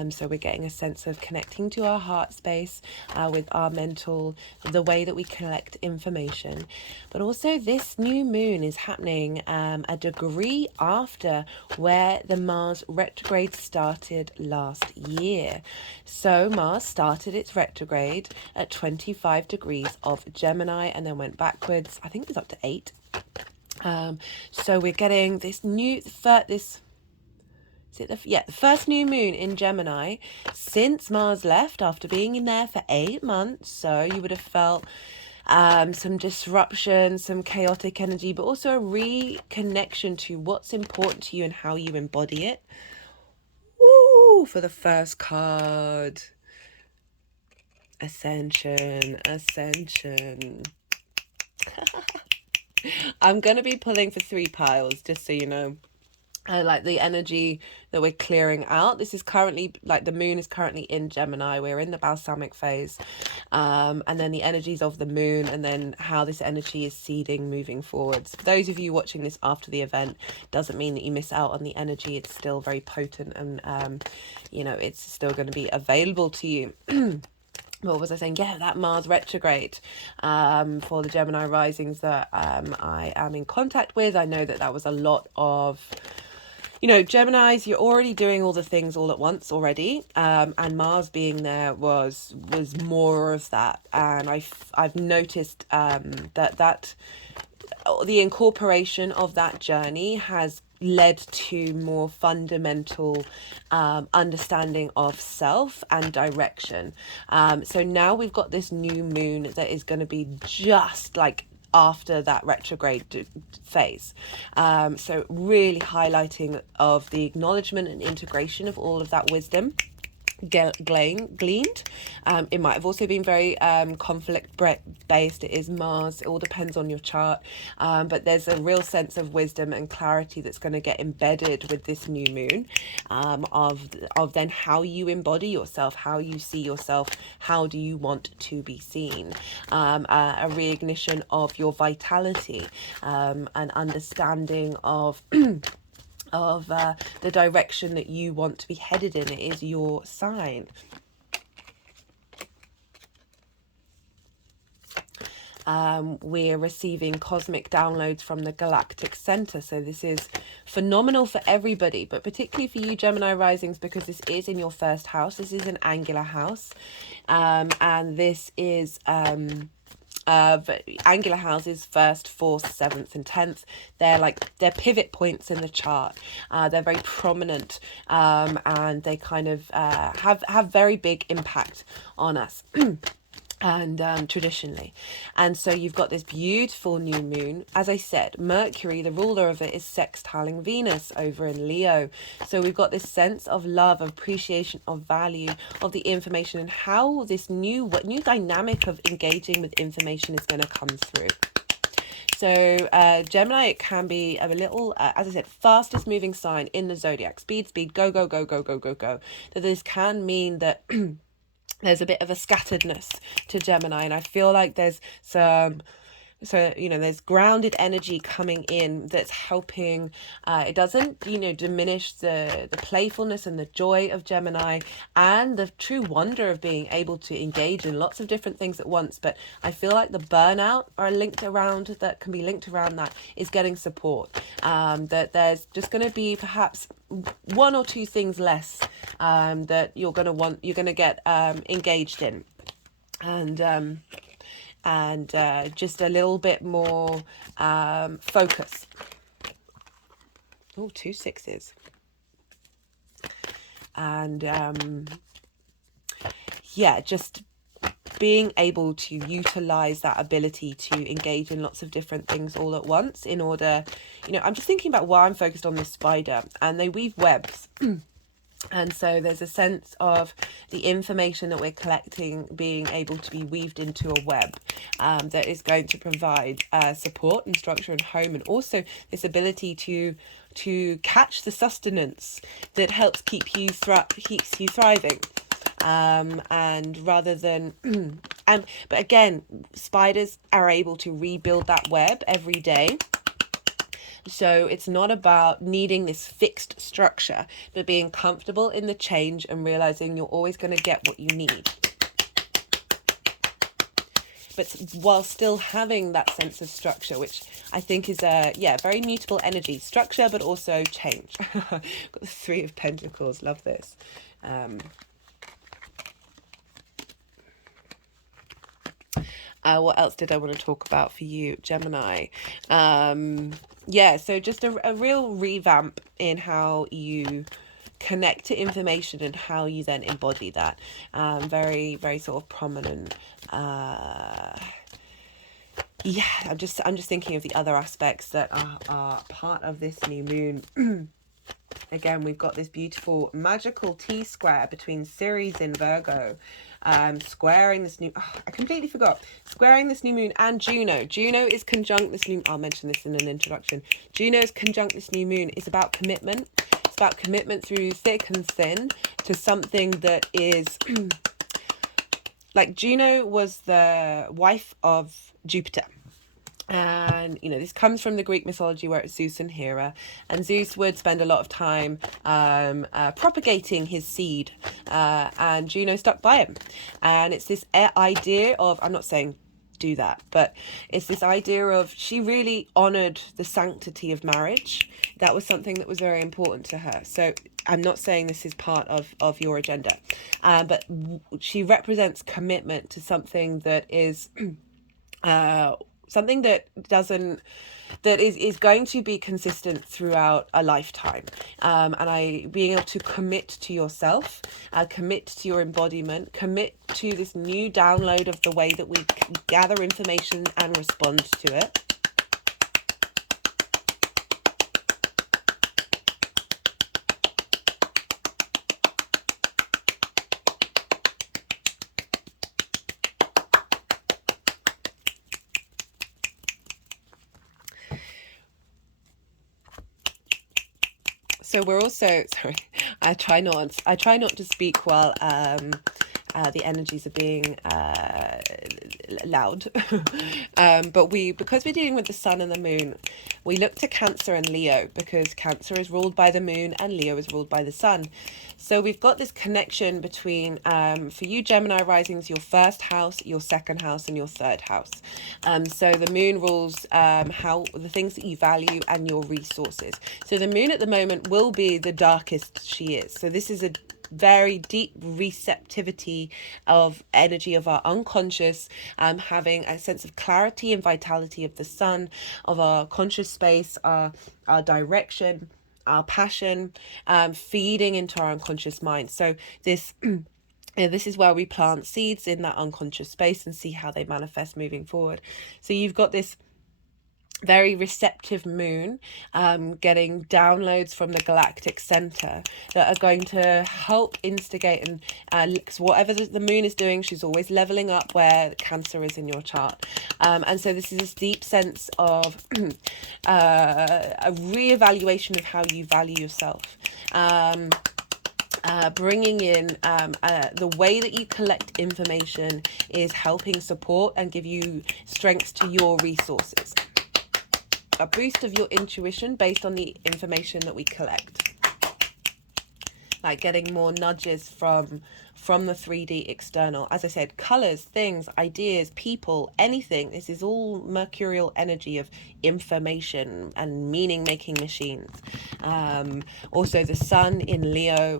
So we're getting a sense of connecting to our heart space with our mental, the way that we collect information. But also this new moon is happening a degree after where the Mars retrograde started last year. So Mars started its retrograde at 25 degrees of Gemini and then went backwards. I think it was up to 8. So we're getting this new, the first new moon in Gemini since Mars left after being in there for 8 months. So you would have felt some disruption, some chaotic energy, but also a reconnection to what's important to you and how you embody it. Woo! For the first card. Ascension. I'm going to be pulling for 3 piles, just so you know. Like the energy that we're clearing out. This is currently, like the moon is currently in Gemini. We're in the balsamic phase. And then the energies of the moon, and then how this energy is seeding moving forwards. For those of you watching this after the event, doesn't mean that you miss out on the energy. It's still very potent, and, you know, it's still going to be available to you. What was I saying? Yeah, that Mars retrograde for the Gemini risings that I am in contact with. I know that was a lot of, you know, Geminis, you're already doing all the things all at once already. And Mars being there was more of that. And I've noticed that the incorporation of that journey has led to more fundamental understanding of self and direction. So now we've got this new moon that is going to be just like after that retrograde phase. So really highlighting of the acknowledgement and integration of all of that wisdom gleaned. It might have also been very conflict based. It is Mars. It all depends on your chart, but there's a real sense of wisdom and clarity that's going to get embedded with this new moon, of then how you embody yourself, how you see yourself, how do you want to be seen, a reignition of your vitality, an understanding of of the direction that you want to be headed in. It is your sign. We're receiving cosmic downloads from the galactic center. So this is phenomenal for everybody, but particularly for you Gemini risings, because this is in your first house. This is an angular house. And this is angular houses, 1st, 4th, 7th and 10th. They're pivot points in the chart. They're very prominent, and they kind of have very big impact on us. And traditionally, and so you've got this beautiful new moon. As I said, Mercury, the ruler of it, is sextiling Venus over in Leo. So we've got this sense of love, of appreciation, of value of the information, and how this new dynamic of engaging with information is going to come through. So Gemini, it can be a little, as I said, fastest moving sign in the zodiac. Speed, go, go, go, go, go, go, go. That this can mean that there's a bit of a scatteredness to Gemini, and I feel like there's some So, you know, there's grounded energy coming in that's helping. It doesn't, you know, diminish the playfulness and the joy of Gemini and the true wonder of being able to engage in lots of different things at once. But I feel like the burnout that can be linked around that is getting support. That there's just going to be perhaps one or two things less that you're going to get engaged in. And just a little bit more focus. Oh, 2 6s. And yeah, just being able to utilize that ability to engage in lots of different things all at once in order, you know, I'm just thinking about why I'm focused on this spider, and they weave webs. And so there's a sense of the information that we're collecting being able to be weaved into a web that is going to provide support and structure and home, and also this ability to catch the sustenance that helps keeps you thriving. And rather than but again, spiders are able to rebuild that web every day. So it's not about needing this fixed structure, but being comfortable in the change and realizing you're always going to get what you need. But while still having that sense of structure, which I think is very mutable energy. Structure, but also change. Got the 3 of Pentacles. Love this. What else did I want to talk about for you, Gemini? Yeah, so just a real revamp in how you connect to information and how you then embody that. Very, very sort of prominent. Yeah, I'm just thinking of the other aspects that are part of this new moon. Again, we've got this beautiful magical T-square between Ceres and Virgo, squaring this new... Oh, I completely forgot. Squaring this new moon and Juno. Juno is conjunct this new... I'll mention this in an introduction. Juno's conjunct this new moon is about commitment. It's about commitment through thick and thin to something that is... like Juno was the wife of Jupiter. And, you know, this comes from the Greek mythology where it's Zeus and Hera. And Zeus would spend a lot of time propagating his seed. And Juno stuck by him. And it's this idea of, I'm not saying do that, but it's this idea of she really honoured the sanctity of marriage. That was something that was very important to her. So I'm not saying this is part of your agenda. But she represents commitment to something that is... something that is going to be consistent throughout a lifetime. And being able to commit to yourself, commit to your embodiment, commit to this new download of the way that we gather information and respond to it. So we're also, sorry, I try not to speak while the energies are being loud. But because we're dealing with the sun and the moon, we look to Cancer and Leo, because Cancer is ruled by the moon and Leo is ruled by the sun. So we've got this connection between, for you Gemini risings, your first house, your second house, and your third house. So the moon rules how the things that you value and your resources. So the moon at the moment will be the darkest she is. So this is a very deep receptivity of energy of our unconscious, having a sense of clarity and vitality of the sun, of our conscious space, our direction, our passion, feeding into our unconscious mind. So this is where we plant seeds in that unconscious space and see how they manifest moving forward. So you've got this very receptive moon, getting downloads from the galactic center that are going to help instigate and cause whatever the moon is doing, she's always leveling up where Cancer is in your chart. And so this is this deep sense of a reevaluation of how you value yourself. bringing in the way that you collect information is helping support and give you strength to your resources. A boost of your intuition based on the information that we collect. Like getting more nudges from the 3D external. As I said, colors, things, ideas, people, anything. This is all mercurial energy of information and meaning-making machines. Also the sun in Leo,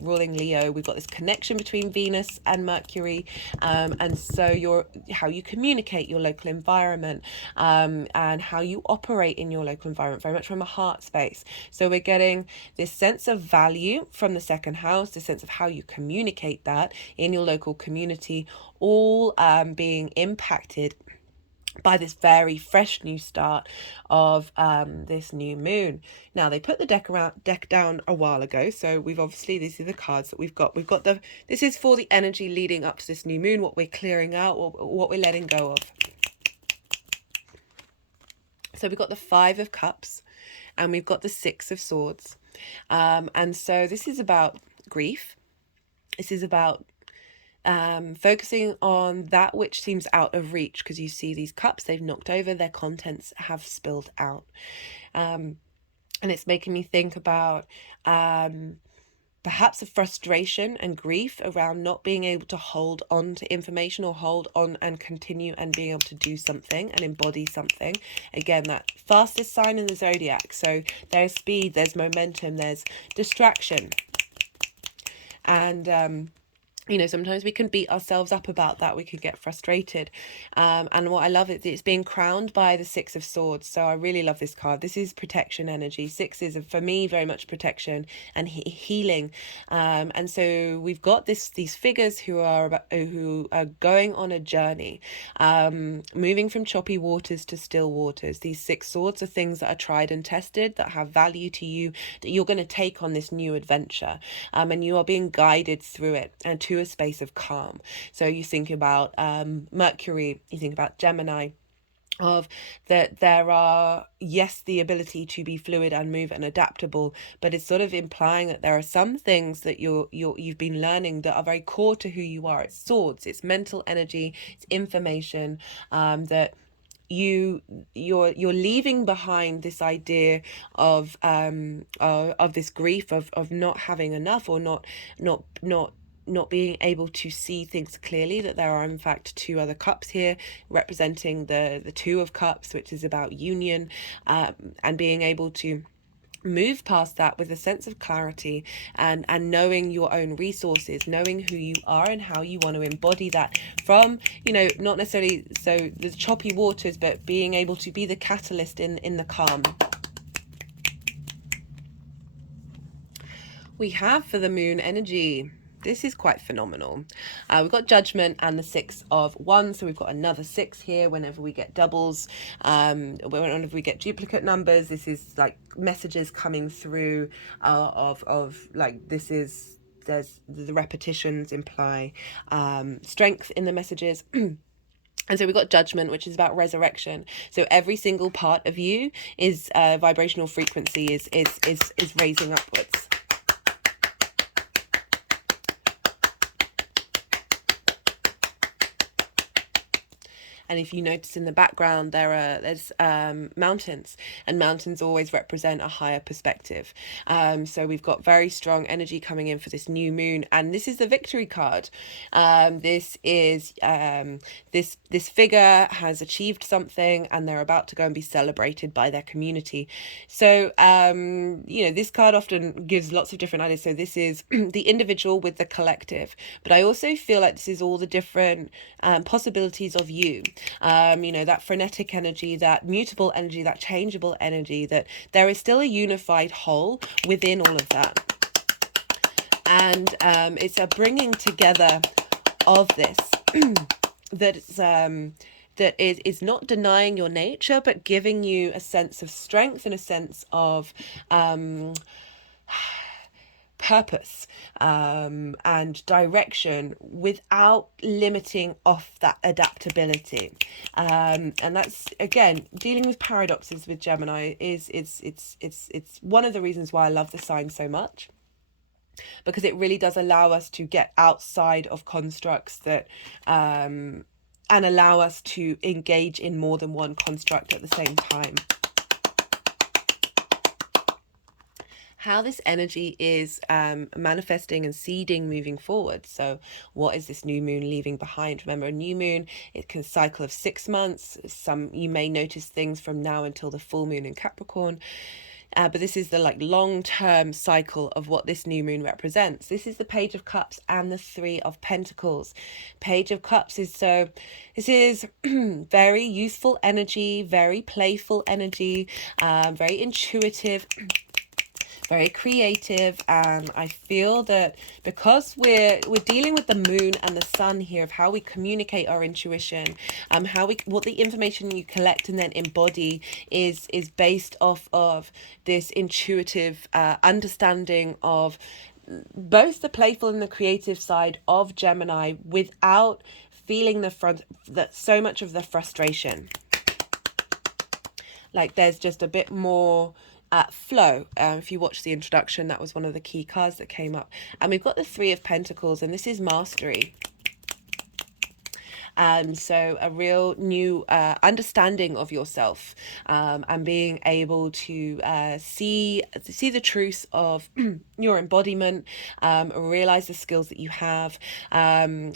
ruling Leo, we've got this connection between Venus and Mercury, and so how you communicate your local environment, and how you operate in your local environment, very much from a heart space. So we're getting this sense of value from the second house, the sense of how you communicate that in your local community, all being impacted by this very fresh new start of this new moon. Now they put the deck down a while ago, so we've obviously, these are the cards that we've got this is for the energy leading up to this new moon, what we're clearing out, or what we're letting go of. So we've got the 5 of Cups and we've got the 6 of Swords, and so this is about grief. This is about focusing on that which seems out of reach, because you see these cups, they've knocked over, their contents have spilled out. And it's making me think about perhaps a frustration and grief around not being able to hold on to information, or hold on and continue and being able to do something and embody something. Again, that fastest sign in the zodiac. So there's speed, there's momentum, there's distraction. And you know, sometimes we can beat ourselves up about that. We can get frustrated. And what I love is it's being crowned by the 6 of Swords. So I really love this card. This is protection energy. 6 is, for me, very much protection and healing. And so we've got these figures who are going on a journey, moving from choppy waters to still waters. These 6 swords are things that are tried and tested, that have value to you, that you're going to take on this new adventure. And you are being guided through it and to a space of calm. So you think about Mercury, you think about Gemini, of that there are, yes, the ability to be fluid and move and adaptable, but it's sort of implying that there are some things that you've been learning that are very core to who you are. It's swords, it's mental energy, it's information, that you're leaving behind this idea of this grief of not having enough, or not being able to see things clearly, that there are in fact 2 other cups here representing the 2 of Cups, which is about union, and being able to move past that with a sense of clarity and knowing your own resources, knowing who you are and how you want to embody that from, you know, not necessarily so the choppy waters, but being able to be the catalyst in the calm. We have for the moon energy, this is quite phenomenal. We've got Judgment and the 6 of Wands, so we've got another 6 here. Whenever we get doubles, whenever we get duplicate numbers, this is like messages coming through of like, this is, there's the repetitions imply strength in the messages. And so we've got Judgment, which is about resurrection. So every single part of you is vibrational frequency is raising upwards. And if you notice in the background, there's mountains, and mountains always represent a higher perspective. So we've got very strong energy coming in for this new moon, and this is the victory card. This is this figure has achieved something, and they're about to go and be celebrated by their community. So you know, this card often gives lots of different ideas. So this is the individual with the collective, but I also feel like this is all the different possibilities of you. You know, that frenetic energy, that mutable energy, that changeable energy, that there is still a unified whole within all of that. And it's a bringing together of this that is not denying your nature, but giving you a sense of strength and a sense of purpose and direction without limiting off that adaptability. And that's, again, dealing with paradoxes with Gemini is it's one of the reasons why I love the sign so much. because it really does allow us to get outside of constructs that and allow us to engage in more than one construct at the same time. How this energy is manifesting and seeding moving forward. So what is this new moon leaving behind? Remember, a new moon, it can cycle of 6 months. You may notice things from now until the full moon in Capricorn. But this is the long-term cycle of what this new moon represents. This is the Page of Cups and the Three of Pentacles. Page of Cups is this is very youthful energy, very playful energy, very intuitive, very creative. And I feel that because we're dealing with the moon and the sun here, of how we communicate our intuition, what the information you collect and then embody is based off of this intuitive understanding of both the playful and the creative side of Gemini, without feeling so much of the frustration. Like, there's just a bit more flow. If you watch the introduction, that was one of the key cards that came up. And we've got the Three of Pentacles, and this is mastery. So a real new understanding of yourself, and being able to see the truth of your embodiment, realize the skills that you have. Again,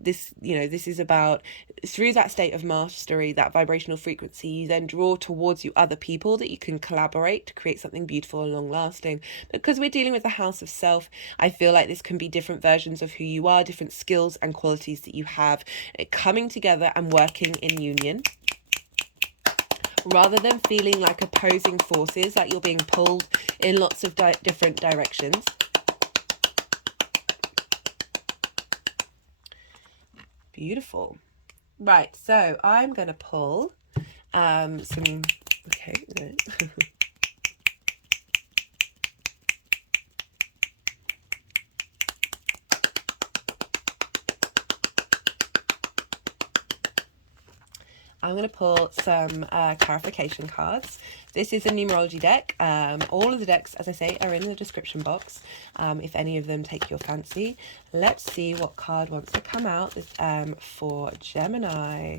this is about, through that state of mastery, that vibrational frequency, you then draw towards you other people that you can collaborate to create something beautiful and long lasting. Because we're dealing with the house of self, I feel like this can be different versions of who you are, different skills and qualities that you have coming together and working in union, rather than feeling like opposing forces, like you're being pulled in lots of different directions. Beautiful. Right, so I'm going to pull some... Okay, no. I'm going to pull some clarification cards. This is a numerology deck. All of the decks, as I say, are in the description box, if any of them take your fancy. Let's see what card wants to come out for Gemini.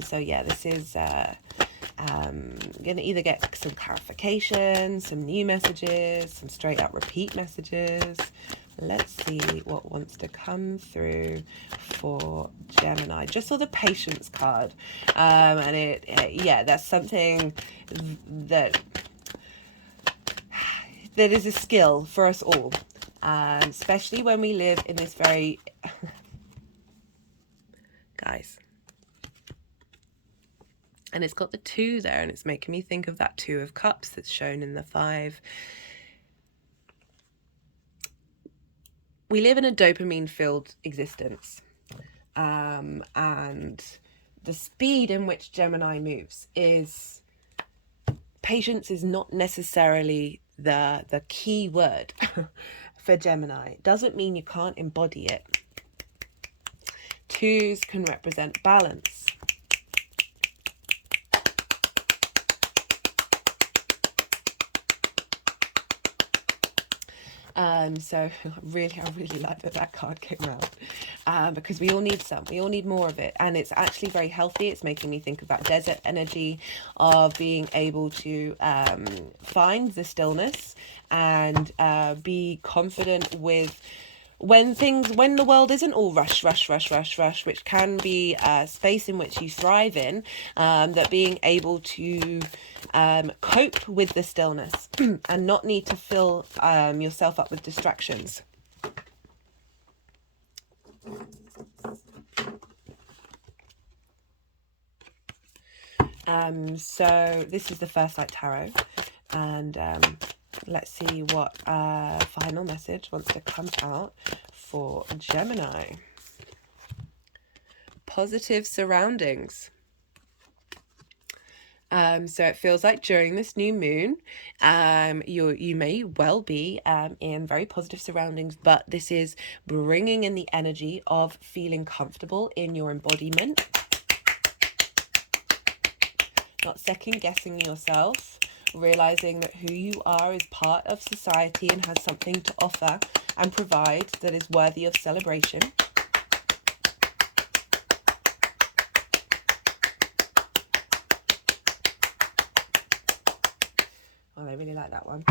So yeah, this is going to either get some clarification, some new messages, some straight up repeat messages. Let's see what wants to come through for Gemini. Just saw the patience card, and yeah, that's something that is a skill for us all, especially when we live in this very guys. And it's got the 2 there, and it's making me think of that 2 of Cups that's shown in the 5. We live in a dopamine-filled existence, and the speed in which Gemini moves is... Patience is not necessarily the key word for Gemini. It doesn't mean you can't embody it. 2s can represent balance. So I really like that card came out, because we all need we all need more of it, and it's actually very healthy. It's making me think of that desert energy of being able to find the stillness and be confident with when the world isn't all rush, which can be a space in which you thrive in, that being able to cope with the stillness and not need to fill yourself up with distractions. So this is the First Light Tarot, and let's see what final message wants to come out for Gemini. Positive surroundings. So it feels like during this new moon, you may well be in very positive surroundings, but this is bringing in the energy of feeling comfortable in your embodiment, not second guessing yourself, realizing that who you are is part of society and has something to offer and provide that is worthy of celebration. Oh, I really like that one.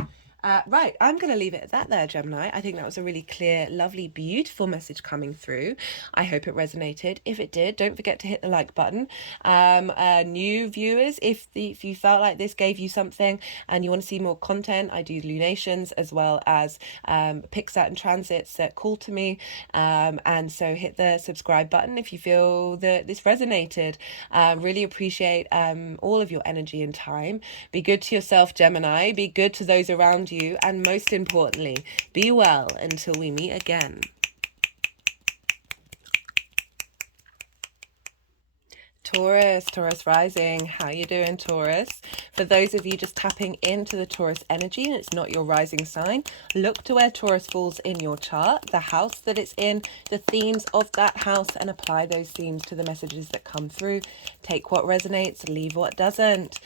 Right, I'm going to leave it at that there, Gemini. I think that was a really clear, lovely, beautiful message coming through. I hope it resonated. If it did, don't forget to hit the like button. New viewers, if you felt like this gave you something and you want to see more content, I do lunations as well as Pixar and transits that call to me. And so hit the subscribe button if you feel that this resonated. Really appreciate all of your energy and time. Be good to yourself, Gemini. Be good to those around you. And most importantly, be well until we meet again. Taurus rising. How you doing, Taurus? For those of you just tapping into the Taurus energy and it's not your rising sign, look to where Taurus falls in your chart, the house that it's in, the themes of that house, and apply those themes to the messages that come through. Take what resonates, leave what doesn't.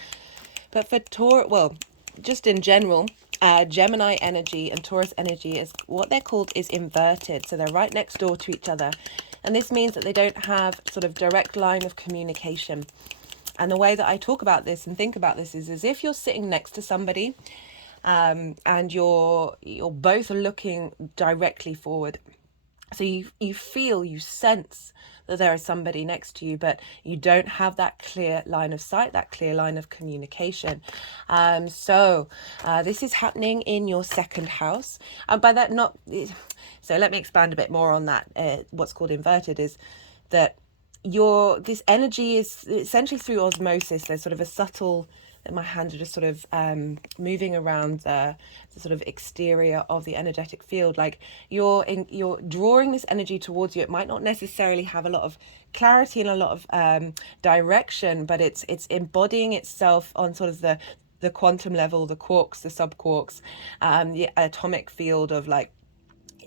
But for Taurus, well, just in general, Gemini energy and Taurus energy is what they're called is inverted. So they're right next door to each other. And this means that they don't have sort of direct line of communication. And the way that I talk about this and think about this is as if you're sitting next to somebody and you're both looking directly forward. So you feel, you sense that there is somebody next to you, but you don't have that clear line of sight, that clear line of communication. So this is happening in your second house. And by that, so let me expand a bit more on that. What's called inverted is that this energy is essentially through osmosis. There's sort of a subtle, my hands are just sort of moving around the sort of exterior of the energetic field. Like you're drawing this energy towards you. It might not necessarily have a lot of clarity and a lot of direction, but it's embodying itself on sort of the quantum level, the quarks, the subquarks, the atomic field of like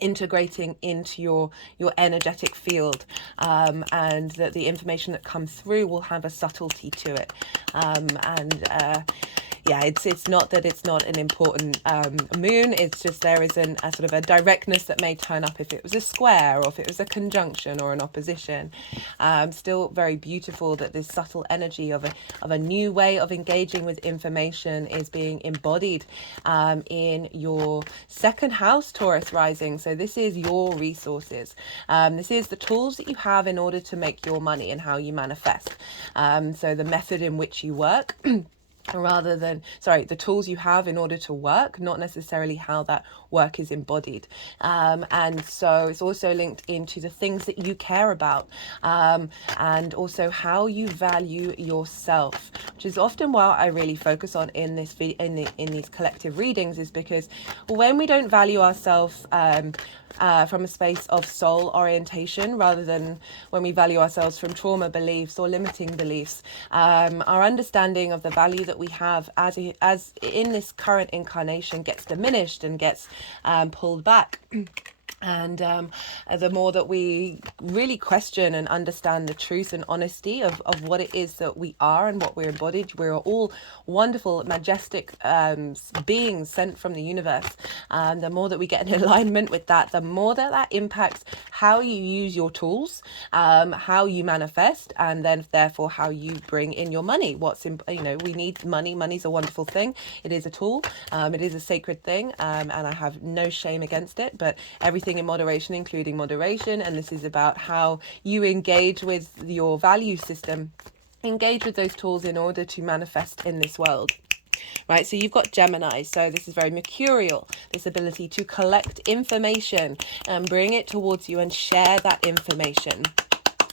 integrating into your energetic field, and that the information that comes through will have a subtlety to it, yeah, it's not that it's not an important moon. It's just there isn't a sort of a directness that may turn up if it was a square or if it was a conjunction or an opposition. Still very beautiful that this subtle energy of a new way of engaging with information is being embodied in your second house, Taurus rising. So this is your resources. This is the tools that you have in order to make your money and how you manifest. So the method in which you work. Rather than, the tools you have in order to work, not necessarily how that work is embodied. And so it's also linked into the things that you care about, and also how you value yourself, which is often what I really focus on in this in these collective readings, is because when we don't value ourselves from a space of soul orientation, rather than when we value ourselves from trauma beliefs or limiting beliefs, our understanding of the value that we have as in this current incarnation gets diminished and gets pulled back. And the more that we really question and understand the truth and honesty of what it is that we are and what we're embodied, we're all wonderful, majestic beings sent from the universe. And the more that we get in alignment with that, the more that impacts how you use your tools, how you manifest, and then therefore how you bring in your money. We need money. Money's a wonderful thing. It is a tool. It is a sacred thing, and I have no shame against it. But everything in moderation, including moderation. And this is about how you engage with your value system, engage with those tools in order to manifest in this world. Right, so you've got Gemini, so this is very mercurial, this ability to collect information and bring it towards you and share that information.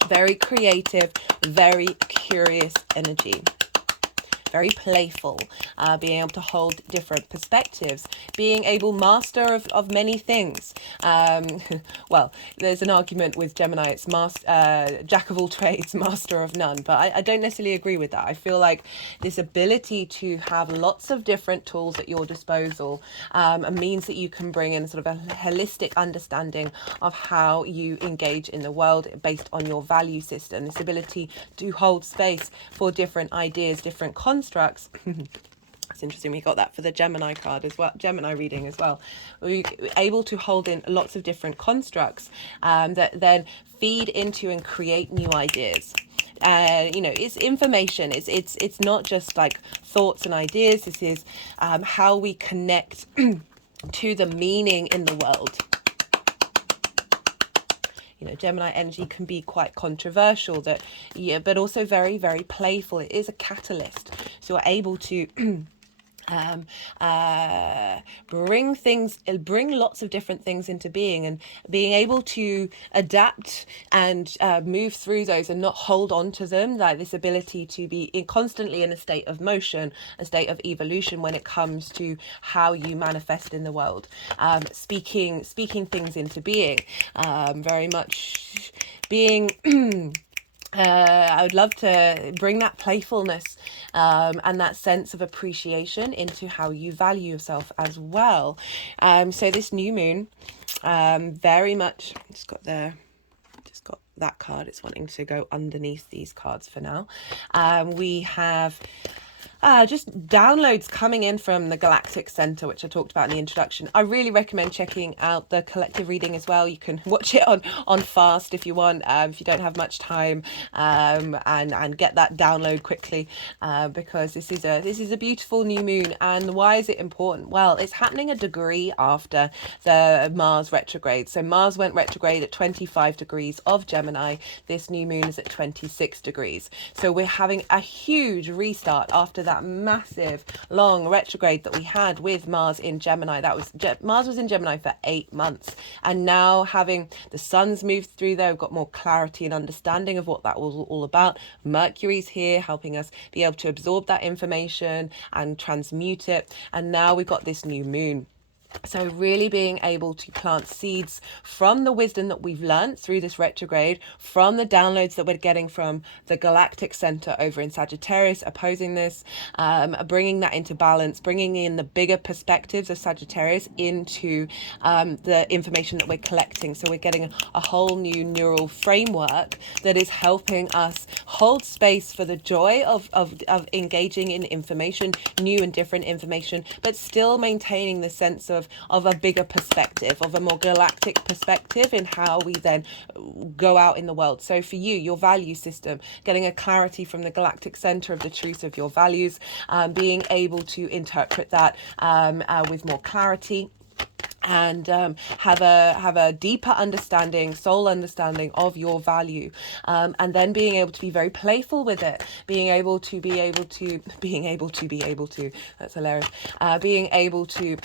Very creative, very curious energy. Very playful, being able to hold different perspectives, being able master of many things. Well, there's an argument with Gemini, it's jack of all trades, master of none, but I don't necessarily agree with that. I feel like this ability to have lots of different tools at your disposal means that you can bring in sort of a holistic understanding of how you engage in the world based on your value system. This ability to hold space for different ideas, different constructs It's interesting, we got that for the Gemini card as well, Gemini reading as well. We're able to hold in lots of different constructs that then feed into and create new ideas. You know, it's information. It's not just like thoughts and ideas. This is how we connect to the meaning in the world. You know, Gemini energy can be quite controversial, that, yeah, but also very, very playful. It is a catalyst. So we're able to bring lots of different things into being, and being able to adapt and move through those and not hold on to them, like this ability to be constantly in a state of motion, a state of evolution when it comes to how you manifest in the world, speaking things into being, very much being I would love to bring that playfulness and that sense of appreciation into how you value yourself as well. So this new moon, very much, just got that card. It's wanting to go underneath these cards for now. We have just downloads coming in from the Galactic Center, which I talked about in the introduction. I really recommend checking out the collective reading as well. You can watch it on fast if you want, if you don't have much time, and get that download quickly, because this is a beautiful new moon. And why is it important? Well, it's happening a degree after the Mars retrograde. So Mars went retrograde at 25 degrees of Gemini. This new moon is at 26 degrees. So we're having a huge restart after that massive long retrograde that we had with Mars in Gemini. Mars was in Gemini for 8 months, and now having the sun's moved through there, we've got more clarity and understanding of what that was all about. Mercury's here helping us be able to absorb that information and transmute it, and now we've got this new moon. So really being able to plant seeds from the wisdom that we've learned through this retrograde, from the downloads that we're getting from the Galactic Center over in Sagittarius opposing this, bringing that into balance, bringing in the bigger perspectives of Sagittarius into the information that we're collecting. So we're getting a whole new neural framework that is helping us hold space for the joy of engaging in information, new and different information, but still maintaining the sense of a bigger perspective, of a more galactic perspective in how we then go out in the world. So for you, your value system, getting a clarity from the galactic center of the truth of your values, being able to interpret that with more clarity, and have a deeper understanding, soul understanding of your value, and then being able to be very playful with it, being able to that's hilarious, being able to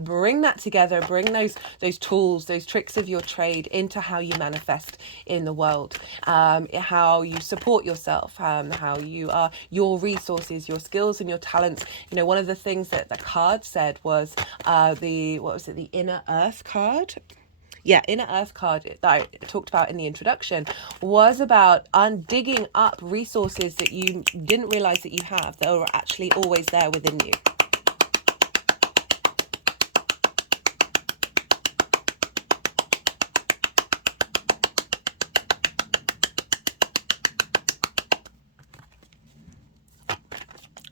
bring that together, bring those tools, those tricks of your trade into how you manifest in the world, how you support yourself, how you are, your resources, your skills and your talents. You know, one of the things that the card said was the Inner Earth card. Yeah, Inner Earth card that I talked about in the introduction was about digging up resources that you didn't realize that you have, that are actually always there within you.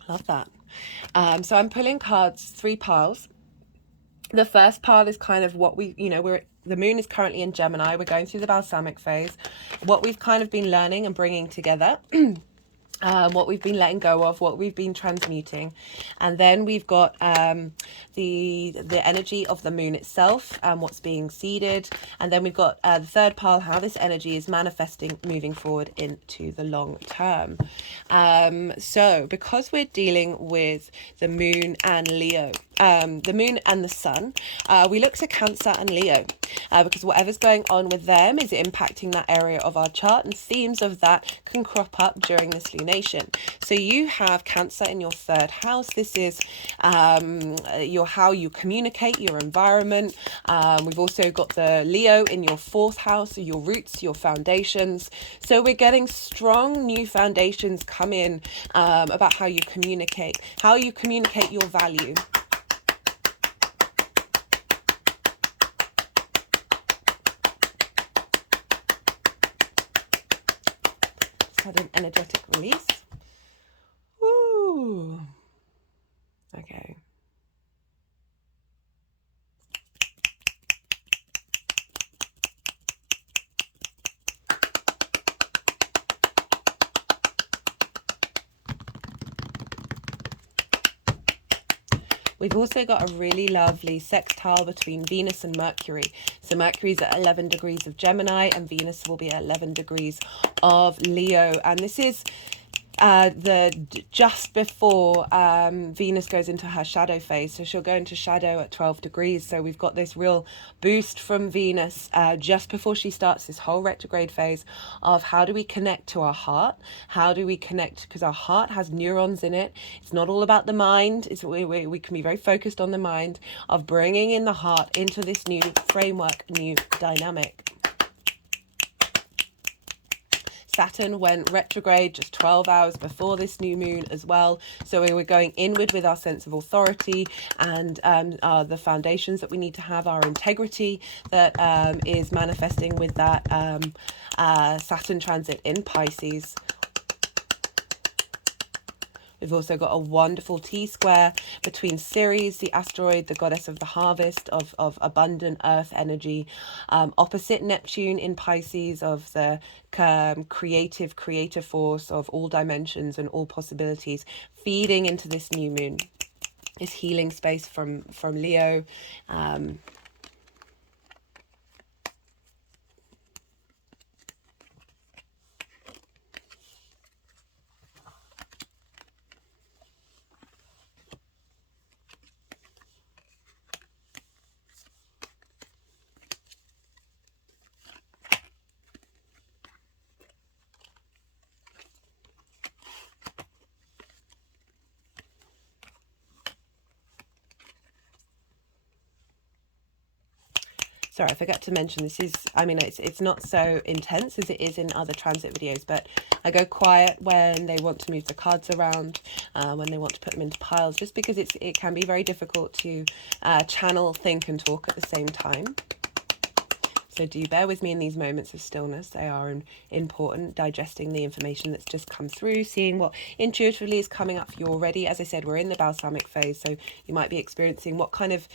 Love that. So I'm pulling cards, 3 piles. The first pile is kind of what the moon is currently in Gemini. We're going through the balsamic phase. What we've kind of been learning and bringing together. What we've been letting go of, what we've been transmuting. And then we've got the energy of the moon itself, what's being seeded. And then we've got the third pile, how this energy is manifesting moving forward into the long term. So because we're dealing with the moon and Leo, the moon and the sun, we look to Cancer and Leo, because whatever's going on with them is impacting that area of our chart, and themes of that can crop up during this lunation. So you have Cancer in your 3rd house. This is how you communicate, your environment. We've also got the Leo in your 4th house, your roots, your foundations. So we're getting strong new foundations come in about how you communicate your value. Had an energetic release. Woo. We've also got a really lovely sextile between Venus and Mercury. So Mercury's at 11 degrees of Gemini and Venus will be at 11 degrees of Leo. And this is just before Venus goes into her shadow phase. So she'll go into shadow at 12 degrees. So we've got this real boost from Venus just before she starts this whole retrograde phase of how do we connect to our heart? How do we connect? Because our heart has neurons in it. It's not all about the mind. We can be very focused on the mind, of bringing in the heart into this new framework, new dynamic. Saturn went retrograde just 12 hours before this new moon as well. So we were going inward with our sense of authority and the foundations that we need to have, our integrity that is manifesting with that Saturn transit in Pisces. We've also got a wonderful T-square between Ceres, the asteroid, the goddess of the harvest, of abundant earth energy, opposite Neptune in Pisces, of the creative force of all dimensions and all possibilities, feeding into this new moon. This healing space from Leo. Sorry, I forgot to mention this is, I mean, it's not so intense as it is in other transit videos, but I go quiet when they want to move the cards around, when they want to put them into piles, just because it can be very difficult to channel, think and talk at the same time. So do bear with me in these moments of stillness. They are important, digesting the information that's just come through, seeing what intuitively is coming up for you already. As I said, we're in the balsamic phase, so you might be experiencing what kind of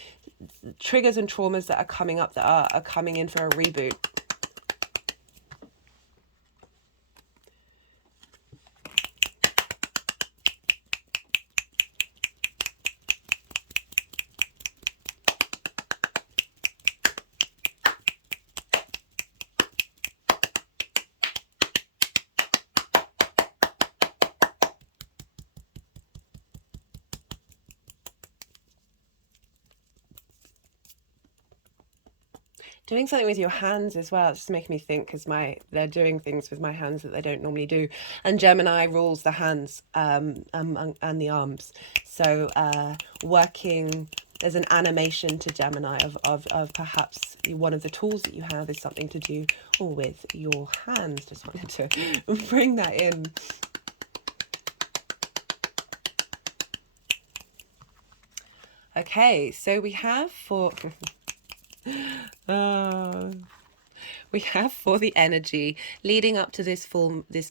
triggers and traumas that are coming up that are coming in for a reboot. Doing something with your hands as well. It's just making me think, because they're doing things with my hands that they don't normally do. And Gemini rules the hands and the arms. So working, there's an animation to Gemini of perhaps one of the tools that you have is something to do with your hands. Just wanted to bring that in. Okay, so we have for... we have for the energy leading up to this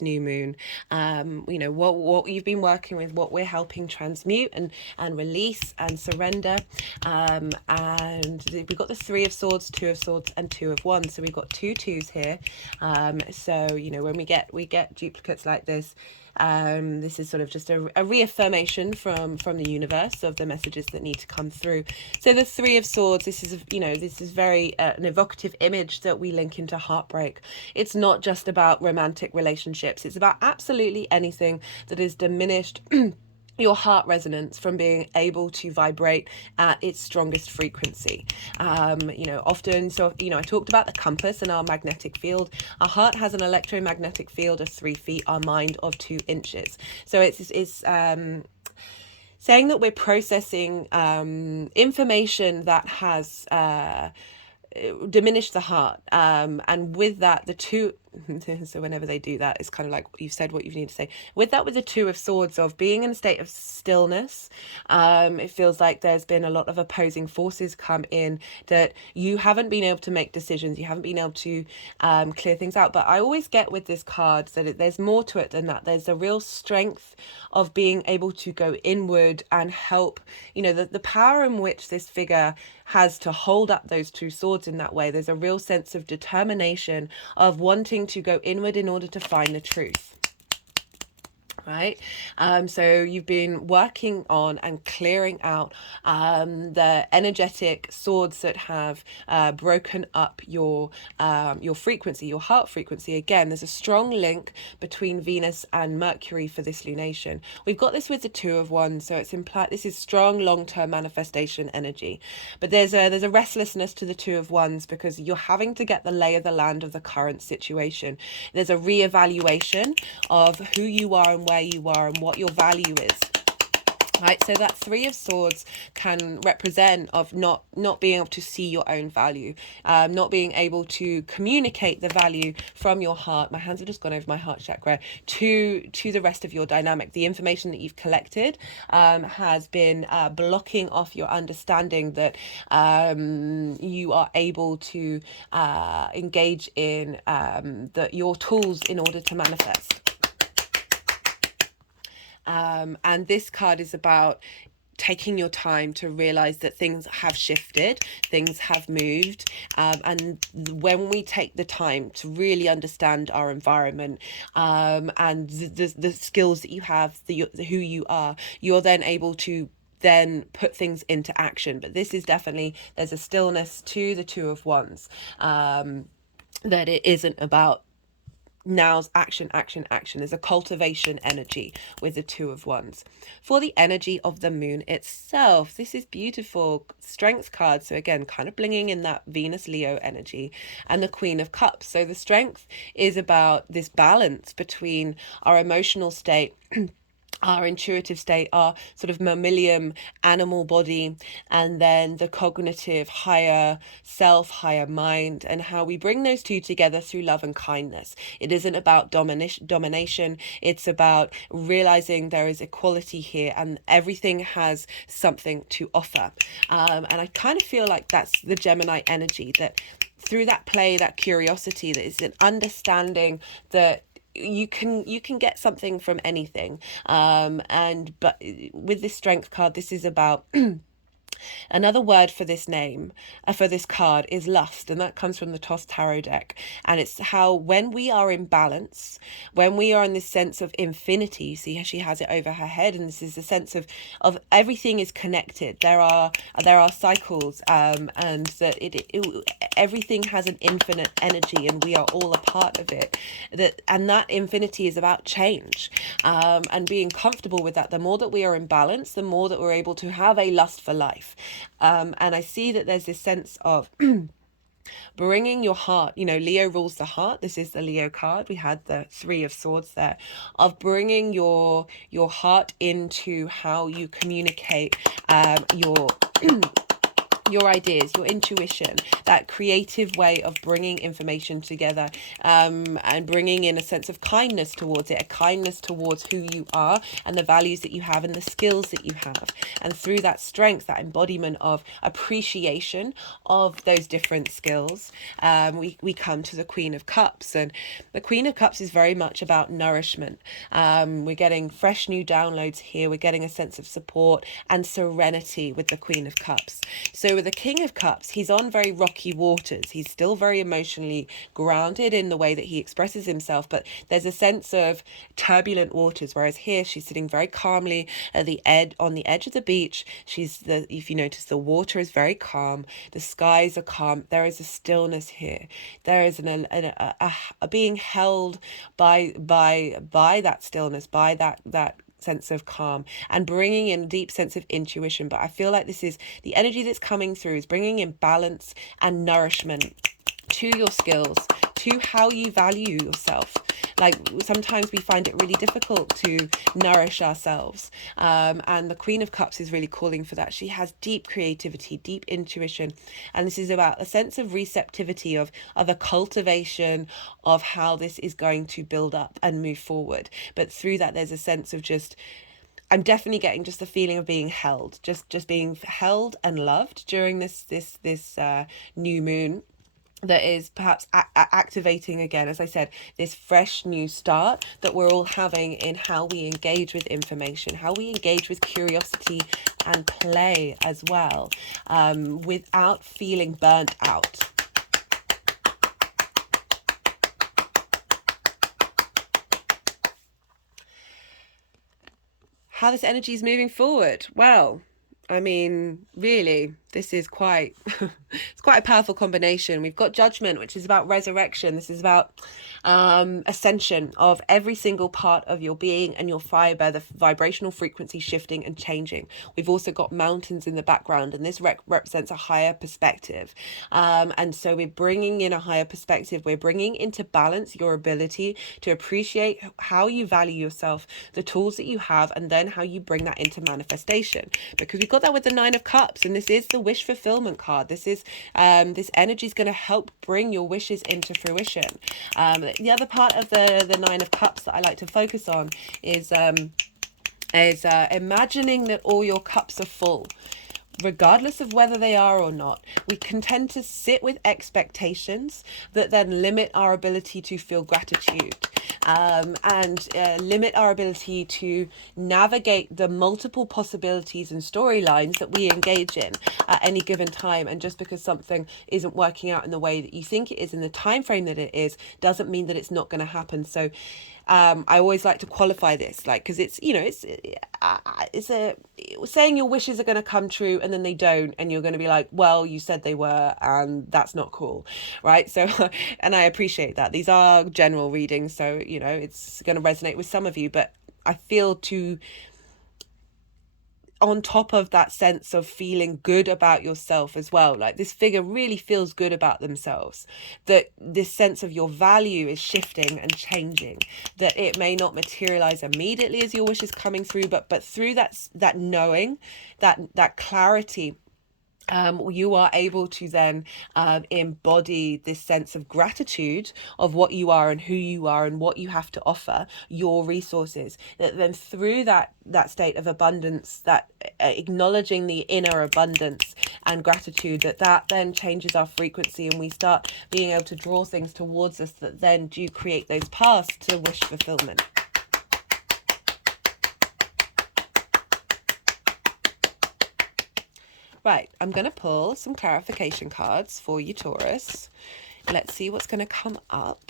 new moon, you know, what you've been working with, what we're helping transmute and release and surrender, and we've got the 3 of Swords, 2 of Swords and 2 of Wands. So we've got 2 2s here. So you know, when we get duplicates like this, this is sort of just a reaffirmation from the universe of the messages that need to come through. So the 3 of Swords, this is, you know, this is very an evocative image that we link into heartbreak. It's not just about romantic relationships. It's about absolutely anything that is diminished your heart resonance from being able to vibrate at its strongest frequency. You know, often, so, you know, I talked about the compass and our magnetic field. Our heart has an electromagnetic field of 3 feet, our mind of 2 inches. So it's saying that we're processing information that has diminished the heart. And with that, the 2... so whenever they do that, it's kind of like you've said what you need to say. With that, with the 2 of Swords, of being in a state of stillness, it feels like there's been a lot of opposing forces come in, that you haven't been able to make decisions, you haven't been able to clear things out. But I always get with this card that there's more to it than that. There's a real strength of being able to go inward and help, you know, the power in which this figure has to hold up those 2 swords in that way. There's a real sense of determination, of wanting to go inward in order to find the truth. right? So you've been working on and clearing out the energetic swords that have broken up your frequency, your heart frequency. Again, there's a strong link between Venus and Mercury for this lunation. We've got this with the Two of Wands, so it's implied this is strong long-term manifestation energy. But there's a restlessness to the Two of Wands because you're having to get the lay of the land of the current situation. There's a reevaluation of who you are and where you are and what your value is. Right, so that Three of Swords can represent of not being able to see your own value, not being able to communicate the value from your heart. My hands have just gone over my heart chakra to the rest of your dynamic. The information that you've collected has been blocking off your understanding that you are able to engage in your tools in order to manifest. And this card is about taking your time to realize that things have shifted, things have moved, and when we take the time to really understand our environment and the skills that you have, who you are, you're then able to then put things into action. But this is definitely, there's a stillness to the Two of Wands, that it isn't about now's action. There's a cultivation energy with the Two of Wands. For the energy of the moon itself, this is beautiful strength card. So again, kind of blinging in that Venus Leo energy, and the Queen of Cups. So the strength is about this balance between our emotional state, our intuitive state, our sort of mammalian animal body, and then the cognitive higher self, higher mind, and how we bring those two together through love and kindness. It isn't about domination. It's about realizing there is equality here and everything has something to offer. And I kind of feel like that's the Gemini energy, that through that play, that curiosity, that is an understanding that you can get something from anything, but with this strength card, this is about another word for this name, for this card, is lust, and that comes from the Toss Tarot deck. And it's how when we are in balance, when we are in this sense of infinity, see how she has it over her head, and this is a sense of everything is connected. There are cycles, and that everything has an infinite energy, and we are all a part of it. That infinity is about change, and being comfortable with that. The more that we are in balance, the more that we're able to have a lust for life. And I see that there's this sense of bringing your heart, Leo rules the heart. This is the Leo card. We had the Three of Swords there, of bringing your heart into how you communicate your ideas, your intuition, that creative way of bringing information together, and bringing in a sense of kindness towards it, a kindness towards who you are and the values that you have and the skills that you have. And through that strength, that embodiment of appreciation of those different skills, we come to the Queen of Cups. And the Queen of Cups is very much about nourishment. We're getting fresh new downloads here. We're getting a sense of support and serenity with the Queen of Cups. So with the King of Cups, he's on very rocky waters. He's still very emotionally grounded in the way that he expresses himself, but there's a sense of turbulent waters, whereas here she's sitting very calmly at the on the edge of the beach. If you notice, the water is very calm, the skies are calm, there is a stillness here. There is a being held by that stillness, by that sense of calm, and bringing in a deep sense of intuition. But I feel like this is the energy that's coming through, is bringing in balance and nourishment to your skills, to how you value yourself. Like sometimes we find it really difficult to nourish ourselves, and the Queen of Cups is really calling for that. She has deep creativity, deep intuition, and this is about a sense of receptivity, of a cultivation of how this is going to build up and move forward. But through that, there's a sense of I'm definitely getting just the feeling of being held, just being held and loved during this new moon, that is perhaps activating again, as I said, this fresh new start that we're all having in how we engage with information, how we engage with curiosity and play as well, without feeling burnt out. how this energy is moving forward. Well, I mean, really, this is quite, it's quite a powerful combination. We've got Judgment, which is about resurrection. This is about ascension of every single part of your being and your fiber, the vibrational frequency shifting and changing. We've also got Mountains in the background, and this represents a higher perspective. And so we're bringing in a higher perspective. We're bringing into balance your ability to appreciate how you value yourself, the tools that you have, and then how you bring that into manifestation. Because we've got that with the Nine of Cups, and this is the wish fulfillment card. This is this energy is going to help bring your wishes into fruition. The other part of the Nine of Cups that I like to focus on is imagining that all your cups are full, regardless of whether they are or not. We can tend to sit with expectations that then limit our ability to feel gratitude, and limit our ability to navigate the multiple possibilities and storylines that we engage in at any given time. And just because something isn't working out in the way that you think it is in the time frame that it is, doesn't mean that it's not going to happen. So I always like to qualify this, like, because it's, you know, it's saying your wishes are going to come true and then they don't, and you're going to be like, well, you said they were, and that's not cool, right? So and I appreciate that these are general readings, so you know it's going to resonate with some of you, but I feel to, on top of that sense of feeling good about yourself as well, like this figure really feels good about themselves, that this sense of your value is shifting and changing, that it may not materialize immediately as your wish is coming through, but through that knowing, that clarity, you are able to then embody this sense of gratitude of what you are and who you are and what you have to offer, your resources. That then through that state of abundance, that acknowledging the inner abundance and gratitude, that then changes our frequency, and we start being able to draw things towards us that then do create those paths to wish fulfillment. Right, I'm going to pull some clarification cards for you, Taurus. Let's see what's going to come up.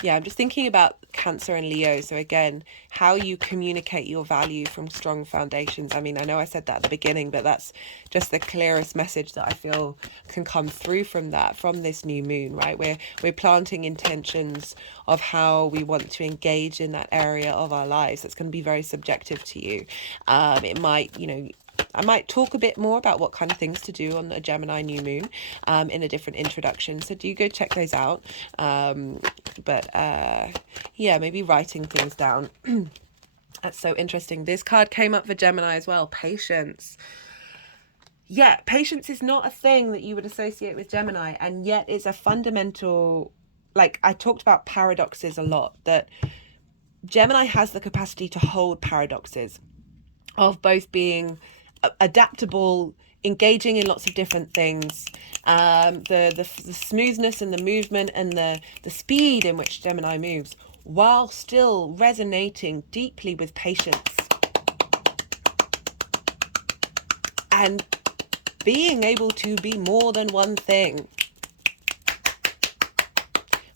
Yeah, I'm just thinking about Cancer and Leo. So again, how you communicate your value from strong foundations. I mean, I know I said that at the beginning, but that's just the clearest message that I feel can come through from this new moon, right? We're planting intentions of how we want to engage in that area of our lives. That's going to be very subjective to you. It might, you know, I might talk a bit more about what kind of things to do on a Gemini new moon in a different introduction. So do go check those out. Yeah, maybe writing things down. That's so interesting. This card came up for Gemini as well. Patience. Yeah, patience is not a thing that you would associate with Gemini, and yet it's a fundamental, like I talked about paradoxes a lot, that Gemini has the capacity to hold paradoxes of both being adaptable, engaging in lots of different things, the smoothness and the movement and the speed in which Gemini moves, while still resonating deeply with patience and being able to be more than one thing.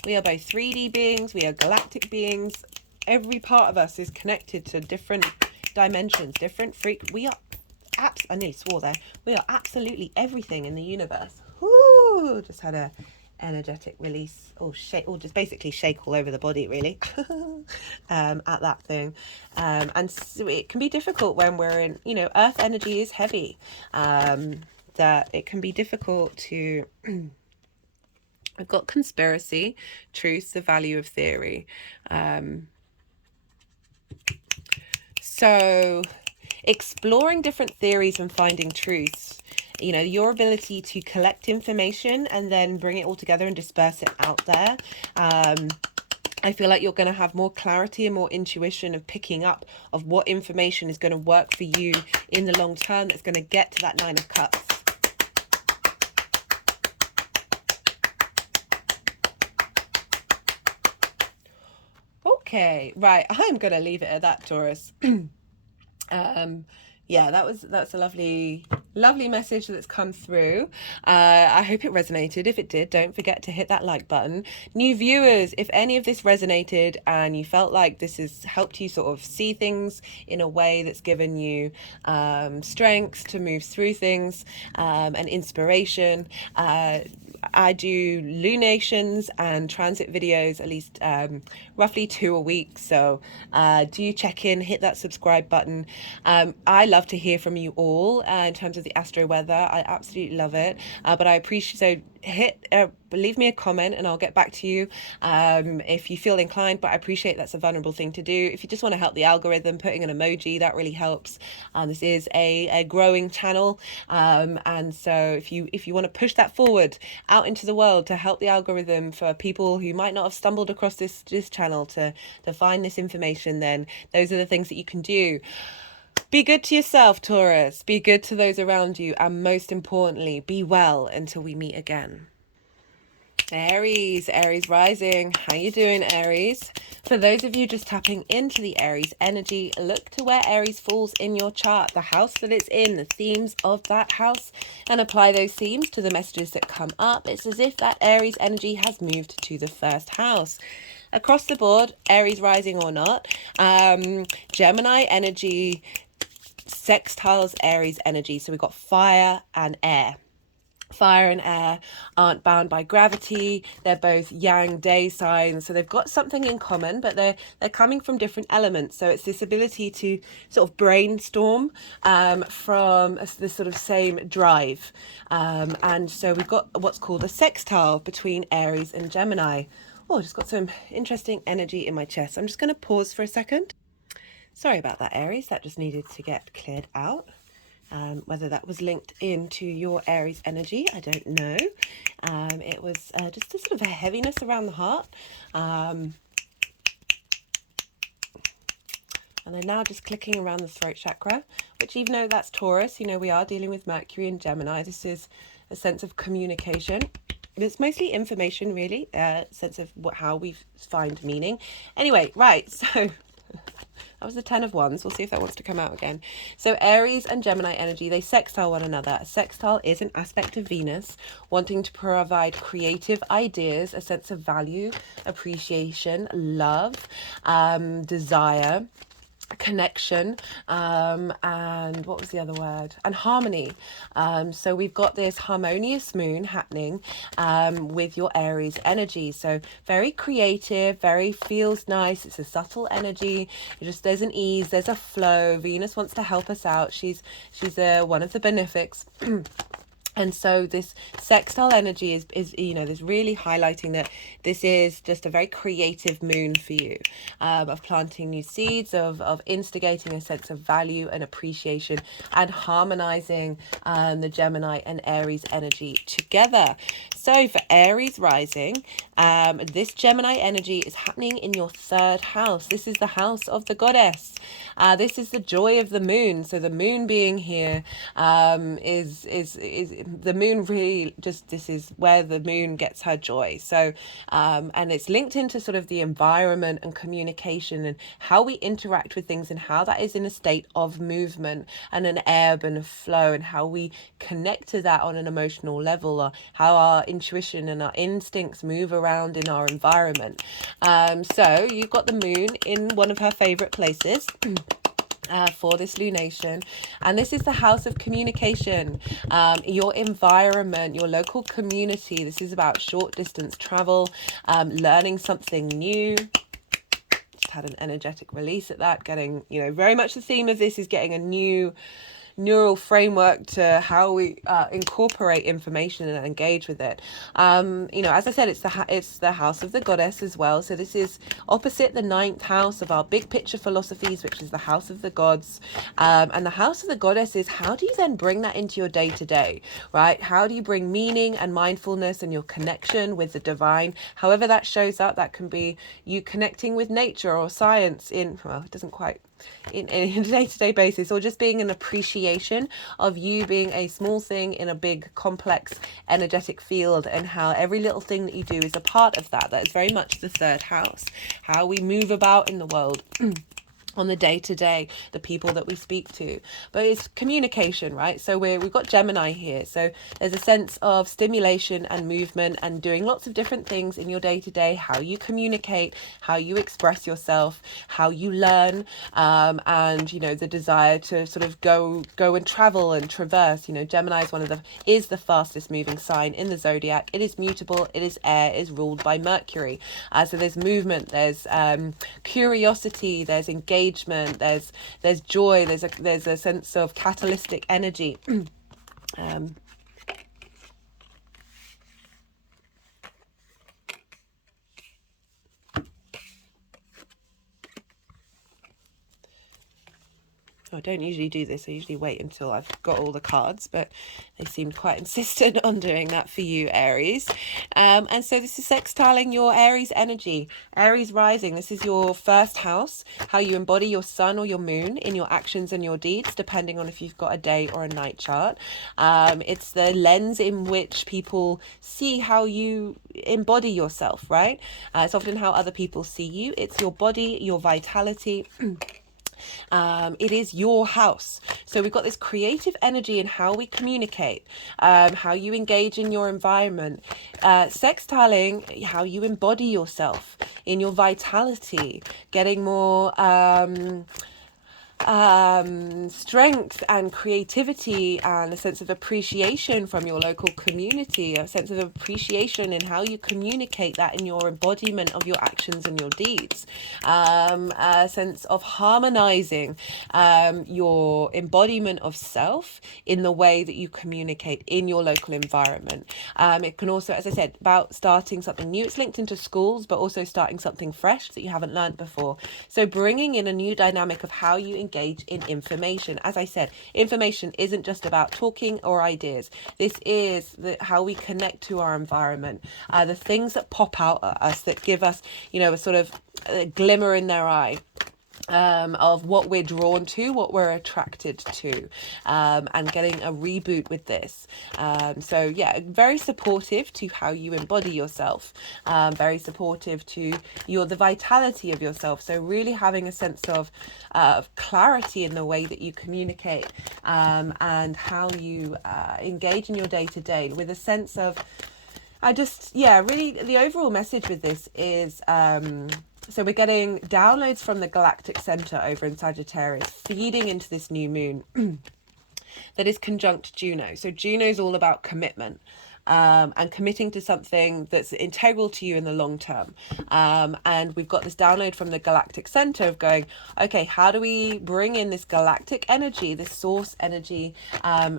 We are both 3D beings, we are galactic beings. Every part of us is connected to different dimensions, different we are I nearly swore there. We are absolutely everything in the universe. Whoo! Just had a energetic release, or just basically shake all over the body, really, at that thing. And so it can be difficult when we're in, you know, Earth energy is heavy. That it can be difficult to. I've got conspiracy, truth, the value of theory. So exploring different theories and finding truths, you know, your ability to collect information and then bring it all together and disperse it out there. I feel like you're going to have more clarity and more intuition of picking up of what information is going to work for you in the long term, that's going to get to that Nine of Cups. Okay, right, I'm going to leave it at that, Taurus. Yeah, that's a lovely Lovely message that's come through. I hope it resonated. If it did, don't forget to hit that like button. New viewers, if any of this resonated and you felt like this has helped you sort of see things in a way that's given you strength to move through things and inspiration, I do lunations and transit videos at least roughly 2 a week. So do check in, hit that subscribe button. I love to hear from you all in terms of the astro weather. I absolutely love it. But I appreciate, so leave me a comment and I'll get back to you if you feel inclined. But I appreciate that's a vulnerable thing to do. If you just want to help the algorithm, putting an emoji, that really helps. This is a growing channel, and so if you want to push that forward out into the world to help the algorithm for people who might not have stumbled across this channel to find this information, then those are the things that you can do. Be good to yourself, Taurus. Be good to those around you. And most importantly, be well until we meet again. Aries rising. How you doing, Aries? For those of you just tapping into the Aries energy, look to where Aries falls in your chart, the house that it's in, the themes of that house, and apply those themes to the messages that come up. It's as if that Aries energy has moved to the first house. Across the board, Aries rising or not, Gemini energy sextiles Aries energy. So we've got fire and air. Fire and air aren't bound by gravity. They're both yang day signs, so they've got something in common, but they're coming from different elements. So it's this ability to sort of brainstorm from this sort of same drive, and so we've got what's called a sextile between Aries and Gemini. Oh, I just got some interesting energy in my chest. I'm just going to pause for a second. Sorry about that, Aries. That just needed to get cleared out. Whether that was linked into your Aries energy, I don't know. It was just a sort of a heaviness around the heart. And I'm now just clicking around the throat chakra, which, even though that's Taurus, you know, we are dealing with Mercury and Gemini. This is a sense of communication. It's mostly information, really, sense of how we find meaning. Anyway, right, so... That was the 10 of Wands. We'll see if that wants to come out again. So Aries and Gemini energy, they sextile one another. A sextile is an aspect of Venus wanting to provide creative ideas, a sense of value, appreciation, love, desire, connection, and what was the other word, and harmony. So we've got this harmonious moon happening with your Aries energy, so very creative, very feels nice. It's a subtle energy. There's an ease, there's a flow. Venus wants to help us out. She's one of the benefics. And so this sextile energy is you know, there's really highlighting that this is just a very creative moon for you, of planting new seeds, of instigating a sense of value and appreciation, and harmonizing the Gemini and Aries energy together. So for Aries rising, this Gemini energy is happening in your 3rd house. This is the house of the goddess. This is the joy of the moon. So the moon being here is the moon really just, this is where the moon gets her joy. So and it's linked into sort of the environment and communication and how we interact with things, and how that is in a state of movement and an ebb and a flow, and how we connect to that on an emotional level, or how our intuition and our instincts move around in our environment. So you've got the moon in one of her favorite places for this lunation, and this is the house of communication, your environment, your local community. This is about short distance travel, learning something new. Just had an energetic release at that, getting, you know, very much the theme of this is getting a new neural framework to how we incorporate information and engage with it. You know, as I said, it's the house of the goddess as well. So this is opposite the 9th house of our big picture philosophies, which is the house of the gods. And the house of the goddess is, how do you then bring that into your day to day, right? How do you bring meaning and mindfulness and your connection with the divine? However that shows up, that can be you connecting with nature or science in, well, it doesn't quite, in a day-to-day basis, or just being an appreciation of you being a small thing in a big complex energetic field, and how every little thing that you do is a part of that. That is very much the 3rd house, how we move about in the world. on the day-to-day, the people that we speak to. But it's communication, right? So we've got Gemini here, so there's a sense of stimulation and movement and doing lots of different things in your day-to-day, how you communicate, how you express yourself, how you learn, and you know, the desire to sort of go and travel and traverse. You know, Gemini is the fastest moving sign in the zodiac. It is mutable, it is air, it is ruled by Mercury. So there's movement, there's curiosity, there's engagement, there's joy, there's a sense of catalytic energy. I don't usually do this. I usually wait until I've got all the cards, but they seemed quite insistent on doing that for you, Aries. And so this is sextiling your Aries energy. Aries rising, this is your first house, how you embody your sun or your moon in your actions and your deeds, depending on if you've got a day or a night chart. It's the lens in which people see how you embody yourself, right? It's often how other people see you. It's your body, your vitality. It is your house. So we've got this creative energy in how we communicate, how you engage in your environment, sextiling how you embody yourself in your vitality, getting more strength and creativity and a sense of appreciation from your local community, a sense of appreciation in how you communicate that in your embodiment of your actions and your deeds, a sense of harmonizing your embodiment of self in the way that you communicate in your local environment. It can also, as I said, about starting something new. It's linked into schools, but also starting something fresh that you haven't learned before. So bringing in a new dynamic of how you engage in information. As I said, information isn't just about talking or ideas. This is how we connect to our environment, the things that pop out at us that give us, you know, a sort of a glimmer in their eye. Of what we're drawn to, what we're attracted to, and getting a reboot with this. So yeah, very supportive to how you embody yourself, very supportive to the vitality of yourself. So really having a sense of clarity in the way that you communicate, and how you engage in your day-to-day with a sense of, really the overall message with this is, so we're getting downloads from the galactic center over in Sagittarius, feeding into this new moon that is conjunct Juno. So Juno's all about commitment. And committing to something that's integral to you in the long term. And we've got this download from the galactic center of going, okay, how do we bring in this galactic energy, this source energy,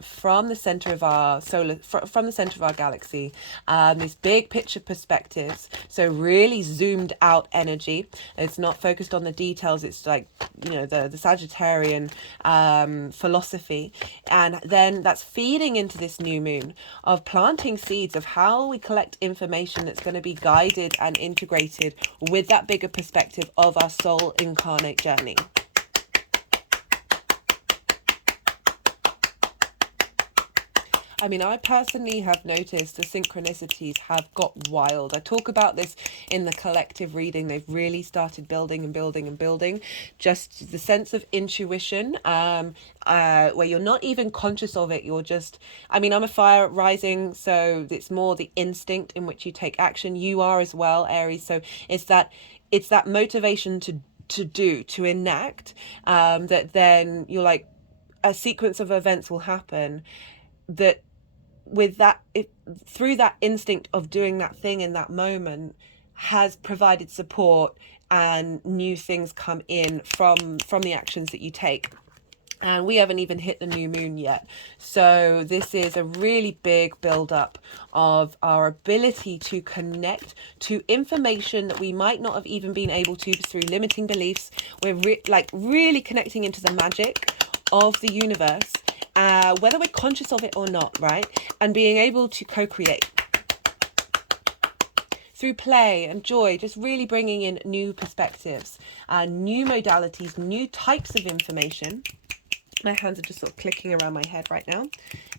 from the center of our from the center of our galaxy, this big picture perspectives. So really zoomed out energy. It's not focused on the details. It's like, you know, the Sagittarian philosophy. And then that's feeding into this new moon of planting seeds of how we collect information that's going to be guided and integrated with that bigger perspective of our soul incarnate journey. I mean, I personally have noticed the synchronicities have got wild. I talk about this in the collective reading. They've really started building and building and building. Just the sense of intuition, where you're not even conscious of it. You're just, I mean, I'm a fire rising, so it's more the instinct in which you take action. You are as well, Aries. So it's that motivation to enact, that then you're like, a sequence of events will happen that with that, through that instinct of doing that thing in that moment, has provided support and new things come in from the actions that you take. And we haven't even hit the new moon yet. So this is a really big build-up of our ability to connect to information that we might not have even been able to through limiting beliefs. We're really connecting into the magic of the universe, whether we're conscious of it or not, right? And being able to co-create through play and joy, just really bringing in new perspectives, new modalities, new types of information, My hands are just sort of clicking around my head right now.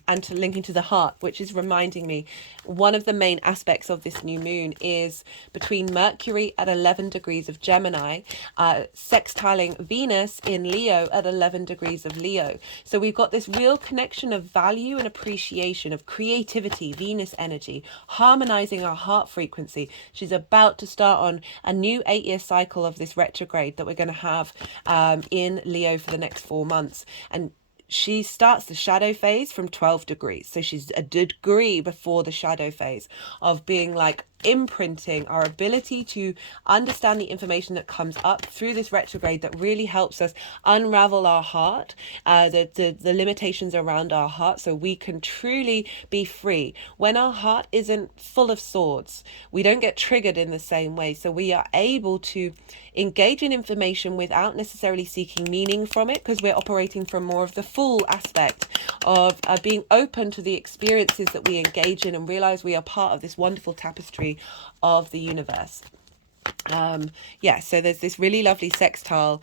And to linking to the heart, which is reminding me one of the main aspects of this new moon is between Mercury at 11 degrees of Gemini, sextiling Venus in Leo at 11 degrees of Leo. So we've got this real connection of value and appreciation of creativity, Venus energy, harmonizing our heart frequency. She's about to start on a new 8-year cycle of this retrograde that we're going to have in Leo for the next 4 months. And she starts the shadow phase from 12 degrees. So she's a degree before the shadow phase of being like imprinting our ability to understand the information that comes up through this retrograde that really helps us unravel our heart, the limitations around our heart, so we can truly be free. When our heart isn't full of swords, we don't get triggered in the same way, so we are able to engage in information without necessarily seeking meaning from it, because we're operating from more of the full aspect of being open to the experiences that we engage in and realize we are part of this wonderful tapestry of the universe. So there's this really lovely sextile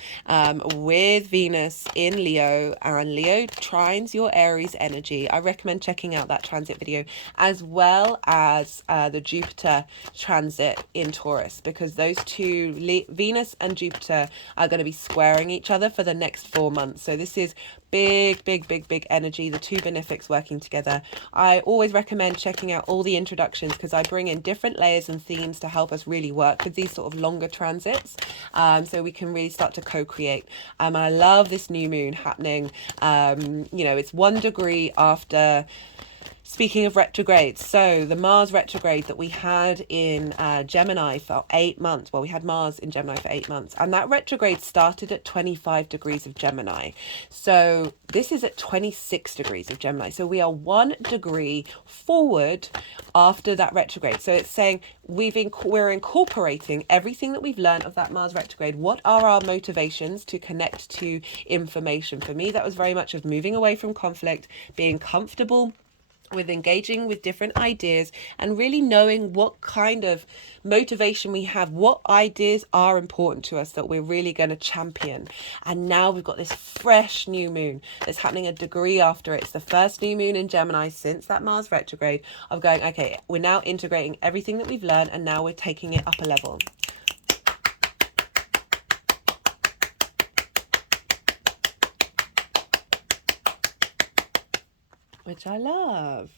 with Venus in Leo, and Leo trines your Aries energy. I recommend checking out that transit video, as well as the Jupiter transit in Taurus, because those two, Venus and Jupiter, are going to be squaring each other for the next 4 months. So this is big energy, the two benefics working together. I always recommend checking out all the introductions, because I bring in different layers and themes to help us really work with these sort of longer transits, so we can really start to co-create. And I love this new moon happening. It's 1 degree after. Speaking of retrogrades, so the Mars retrograde that we had in Gemini for 8 months. Well, we had Mars in Gemini for 8 months, and that retrograde started at 25 degrees of Gemini. So this is at 26 degrees of Gemini. So we are 1 degree forward after that retrograde. So it's saying we're incorporating everything that we've learned of that Mars retrograde. What are our motivations to connect to information? For me, that was very much of moving away from conflict, being comfortable with engaging with different ideas, and really knowing what kind of motivation we have, what ideas are important to us that we're really going to champion. And now we've got this fresh new moon that's happening a degree after. It's the first new moon in Gemini since that Mars retrograde, of going, okay, we're now integrating everything that we've learned, and now we're taking it up a level. Which I love.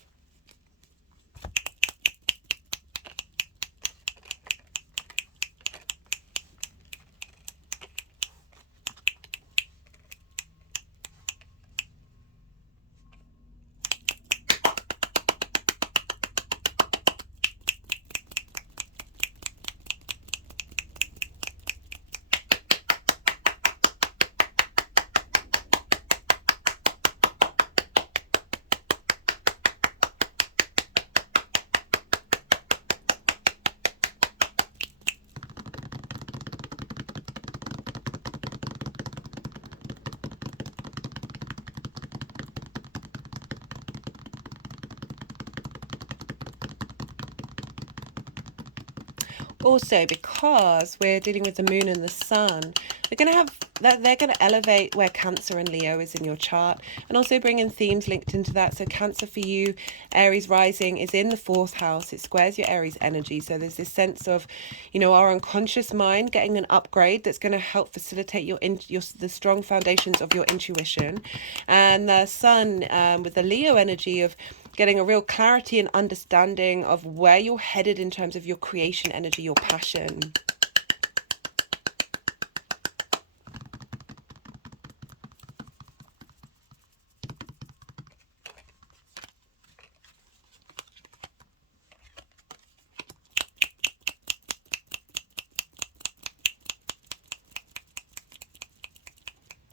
Also, because we're dealing with the moon and the sun, we're going to have that, they're going to elevate where Cancer and Leo is in your chart, and also bring in themes linked into that. So Cancer for you, Aries rising, is in the 4th house. It squares your Aries energy. So there's this sense of, our unconscious mind getting an upgrade that's going to help facilitate the strong foundations of your intuition. And the sun with the Leo energy of getting a real clarity and understanding of where you're headed in terms of your creation energy, your passion.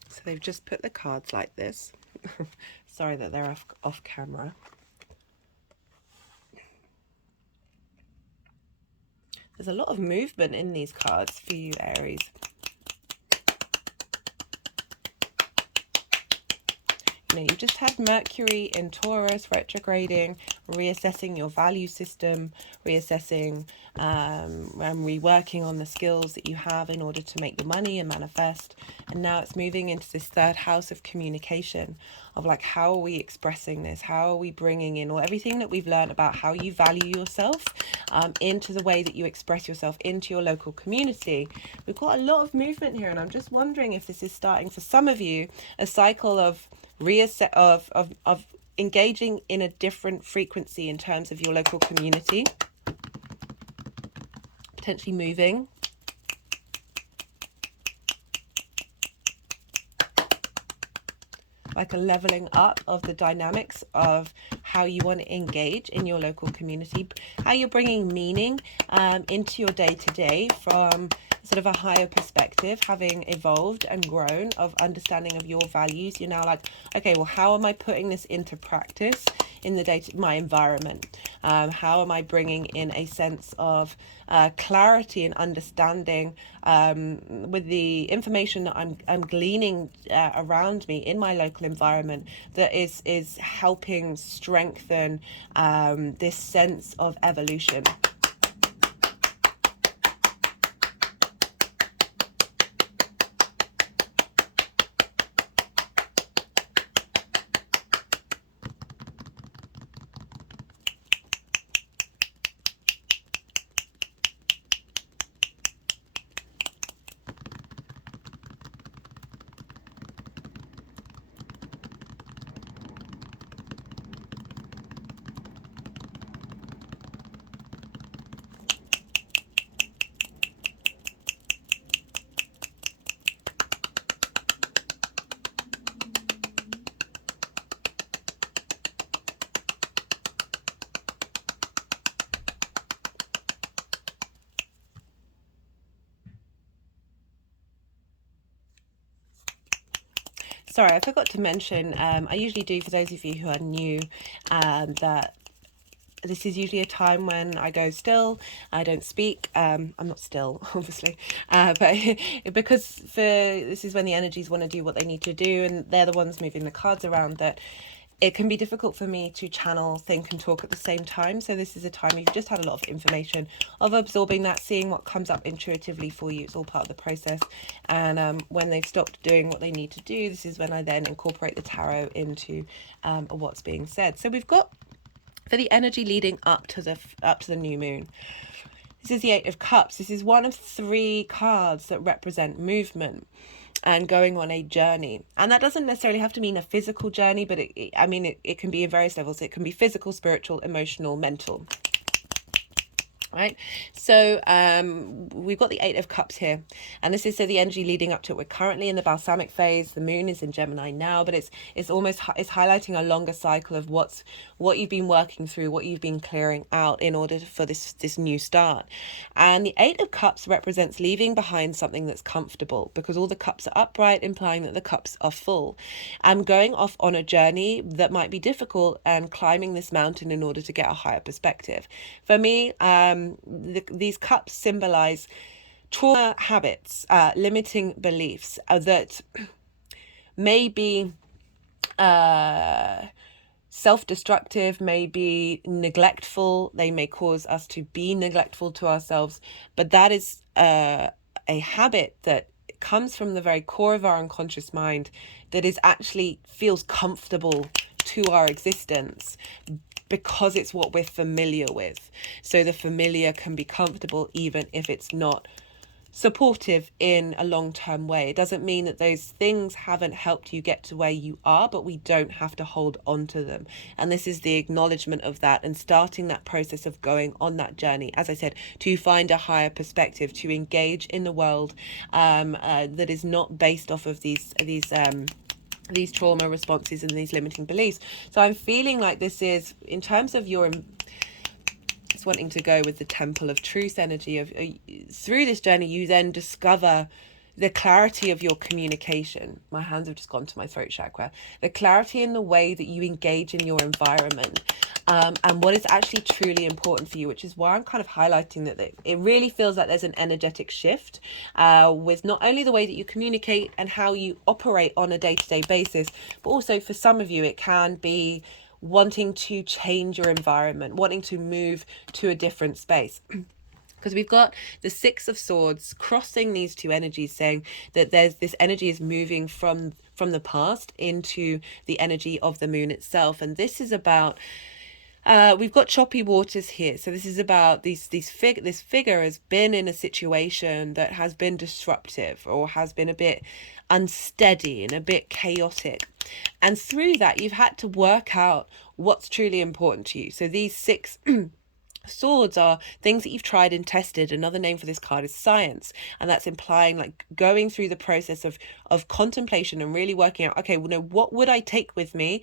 So they've just put the cards like this. Sorry that they're off camera. There's a lot of movement in these cards for you, Aries. happening. You've just had Mercury in Taurus retrograding, reassessing your value system, reassessing and reworking on the skills that you have in order to make the money and manifest. And now it's moving into this third house of communication, of like, how are we expressing this? How are we bringing in all everything that we've learned about how you value yourself into the way that you express yourself into your local community? We've got a lot of movement here, and I'm just wondering if this is starting for some of you a cycle of reassess of engaging in a different frequency in terms of your local community, potentially moving. Like a leveling up of the dynamics of how you want to engage in your local community, how you're bringing meaning into your day-to-day from sort of a higher perspective, having evolved and grown of understanding of your values. You're now like, okay, well, how am I putting this into practice in the my environment? How am I bringing in a sense of clarity and understanding with the information that I'm gleaning around me in my local environment that is helping strengthen this sense of evolution. Sorry, I forgot to mention, I usually do, for those of you who are new, that this is usually a time when I go still, I don't speak. I'm not still, obviously, but because this is when the energies want to do what they need to do, and they're the ones moving the cards around, that it can be difficult for me to channel, think and talk at the same time. So this is a time you've just had a lot of information, of absorbing that, seeing what comes up intuitively for you. It's all part of the process. And when they've stopped doing what they need to do, this is when I then incorporate the tarot into what's being said. So we've got, for the energy leading up to the new moon, this is the Eight of Cups. This is one of 3 cards that represent movement and going on a journey. And that doesn't necessarily have to mean a physical journey, but it can be at various levels. It can be physical, spiritual, emotional, mental. Right, so we've got the Eight of Cups here, and this is the energy leading up to it. We're currently in the balsamic phase. The moon is in Gemini now, but it's highlighting a longer cycle of what you've been working through, what you've been clearing out in order for this new start. And the Eight of Cups represents leaving behind something that's comfortable, because all the cups are upright, implying that the cups are full. I'm going off on a journey that might be difficult and climbing this mountain in order to get a higher perspective. For me, these cups symbolize trauma habits, limiting beliefs that may be self-destructive, may be neglectful. They may cause us to be neglectful to ourselves, but that is a habit that comes from the very core of our unconscious mind, that is actually feels comfortable to our existence, because it's what we're familiar with. So the familiar can be comfortable even if it's not supportive in a long-term way. It doesn't mean that those things haven't helped you get to where you are, but we don't have to hold on to them. And this is the acknowledgement of that, and starting that process of going on that journey, as I said, to find a higher perspective, to engage in the world that is not based off of these trauma responses and these limiting beliefs. So I'm feeling like this is, in terms of your just wanting to go with the Temple of Truth energy of through this journey, you then discover the clarity of your communication. My hands have just gone to my throat chakra. The clarity in the way that you engage in your environment, and what is actually truly important for you, which is why I'm kind of highlighting that it really feels like there's an energetic shift with not only the way that you communicate and how you operate on a day-to-day basis, but also for some of you it can be wanting to change your environment, wanting to move to a different space. Because we've got the Six of Swords crossing these two energies, saying that there's this energy is moving from the past into the energy of the moon itself. And this is about we've got choppy waters here. So this is about this figure has been in a situation that has been disruptive or has been a bit unsteady and a bit chaotic. And through that, you've had to work out what's truly important to you. So these six swords are things that you've tried and tested. Another name for this card is science, and that's implying like going through the process of contemplation and really working out, okay, well, no, what would I take with me?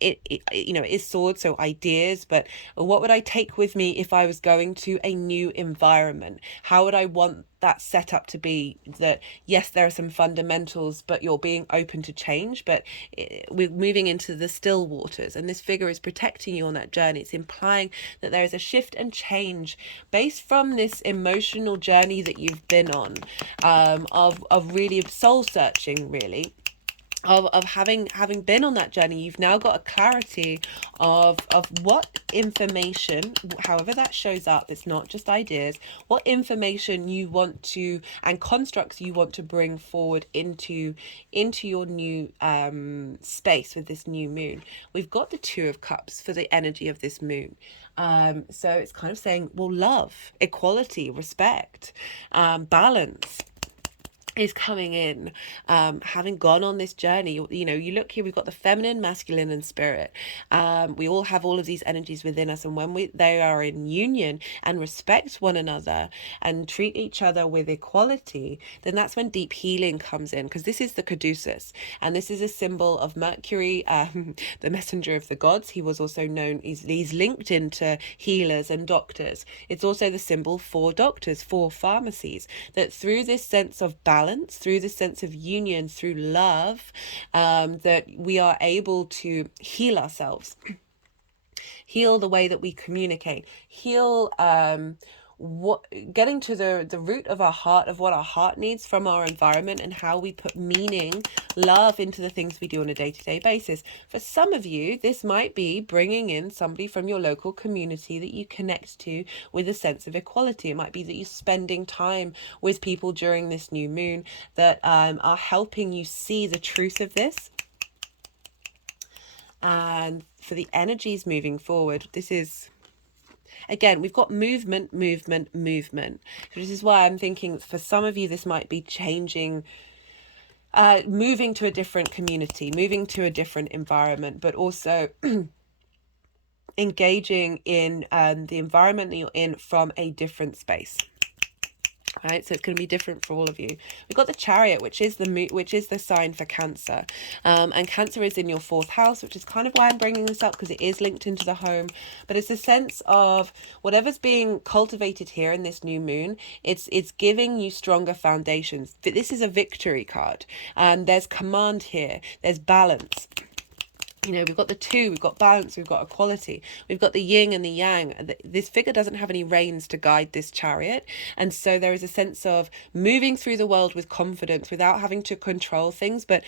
It is swords, so ideas, but what would I take with me if I was going to a new environment? How would I want that setup to be? That yes, there are some fundamentals, but you're being open to change. But we're moving into the still waters, and this figure is protecting you on that journey. It's implying that there is a shift and change based from this emotional journey that you've been on, of really soul searching, really. Of having been on that journey, you've now got a clarity of what information, however that shows up, it's not just ideas, what information you want to, and constructs you want to bring forward into your new space with this new moon. We've got the Two of Cups for the energy of this moon. So it's kind of saying, well, love, equality, respect, balance is coming in, having gone on this journey. You look here, we've got the feminine, masculine, and spirit. We all have all of these energies within us, and when they are in union and respect one another and treat each other with equality, then that's when deep healing comes in, because this is the caduceus, and this is a symbol of Mercury, the messenger of the gods. He was also known, he's linked into healers and doctors. It's also the symbol for doctors, for pharmacies, that through this sense of balance, through the sense of union, through love, that we are able to heal ourselves, heal the way that we communicate, heal getting to the root of our heart, of what our heart needs from our environment, and how we put meaning, love into the things we do on a day-to-day basis. For some of you, this might be bringing in somebody from your local community that you connect to with a sense of equality. It might be that you're spending time with people during this new moon that are helping you see the truth of this. And for the energies moving forward, this is, again, we've got movement. This is why I'm thinking for some of you, this might be changing, moving to a different community, moving to a different environment, but also engaging in the environment that you're in from a different space. Right, so it's going to be different for all of you. We've got the Chariot, which is the sign for Cancer, and Cancer is in your 4th house, which is kind of why I'm bringing this up, because it is linked into the home. But it's a sense of whatever's being cultivated here in this new moon. It's giving you stronger foundations. This is a victory card, and there's command here. There's balance. We've got the two, we've got balance, we've got equality, we've got the yin and the yang. This figure doesn't have any reins to guide this chariot. And so there is a sense of moving through the world with confidence without having to control things, but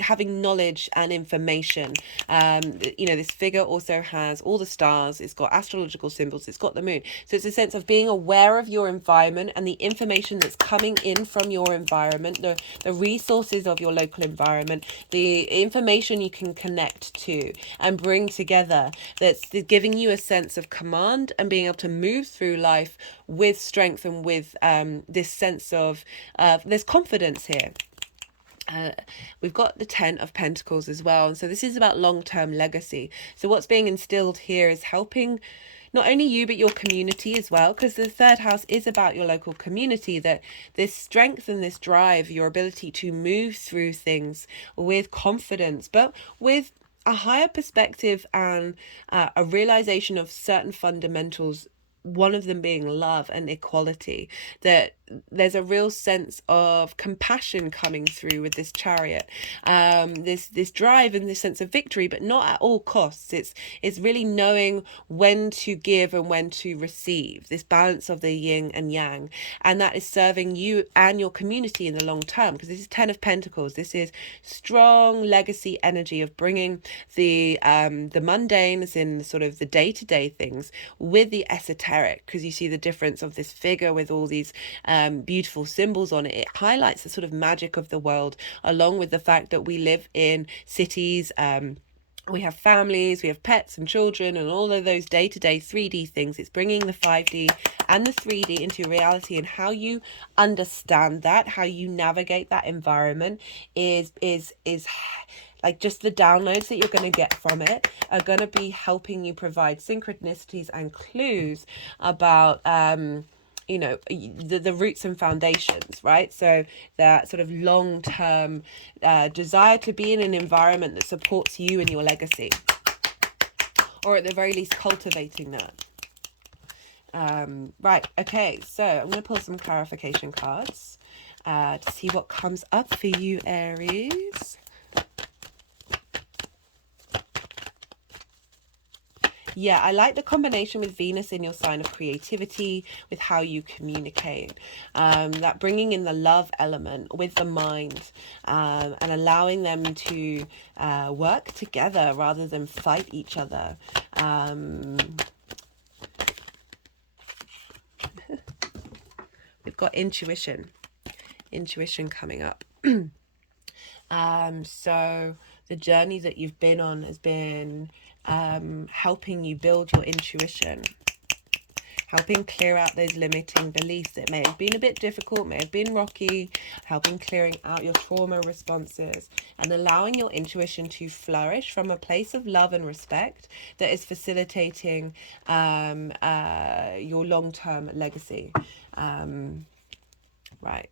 having knowledge and information. This figure also has all the stars, it's got astrological symbols, it's got the moon. So it's a sense of being aware of your environment and the information that's coming in from your environment, the resources of your local environment, the information you can connect to and bring together, that's giving you a sense of command and being able to move through life with strength and with this sense of there's confidence here. We've got the 10 of Pentacles as well, and so this is about long-term legacy. So what's being instilled here is helping not only you but your community as well, because the 3rd house is about your local community, that this strength and this drive, your ability to move through things with confidence, but with a higher perspective and a realization of certain fundamentals one of them being love and equality, that there's a real sense of compassion coming through with this Chariot, this drive and this sense of victory, but not at all costs. It's really knowing when to give and when to receive, this balance of the yin and yang, and that is serving you and your community in the long term, because this is 10 of Pentacles. This is strong legacy energy of bringing the mundane, as in sort of the day-to-day things, with the esoteric, because you see the difference of this figure with all these beautiful symbols on it. It highlights the sort of magic of the world, along with the fact that we live in cities, we have families, we have pets and children, and all of those day-to-day 3D things. It's bringing the 5D and the 3D into reality, and how you understand that, how you navigate that environment is like, just the downloads that you're going to get from it are going to be helping you provide synchronicities and clues about you know, the roots and foundations, right? So that sort of long-term desire to be in an environment that supports you and your legacy, or at the very least cultivating that. Right, okay, so I'm going to pull some clarification cards to see what comes up for you, Aries. Yeah, I like the combination with Venus in your sign of creativity, with how you communicate, that bringing in the love element with the mind, and allowing them to work together rather than fight each other. We've got intuition coming up. So the journey that you've been on has been helping you build your intuition, helping clear out those limiting beliefs that may have been a bit difficult, may have been rocky, helping clearing out your trauma responses, and allowing your intuition to flourish from a place of love and respect that is facilitating your long-term legacy. Right.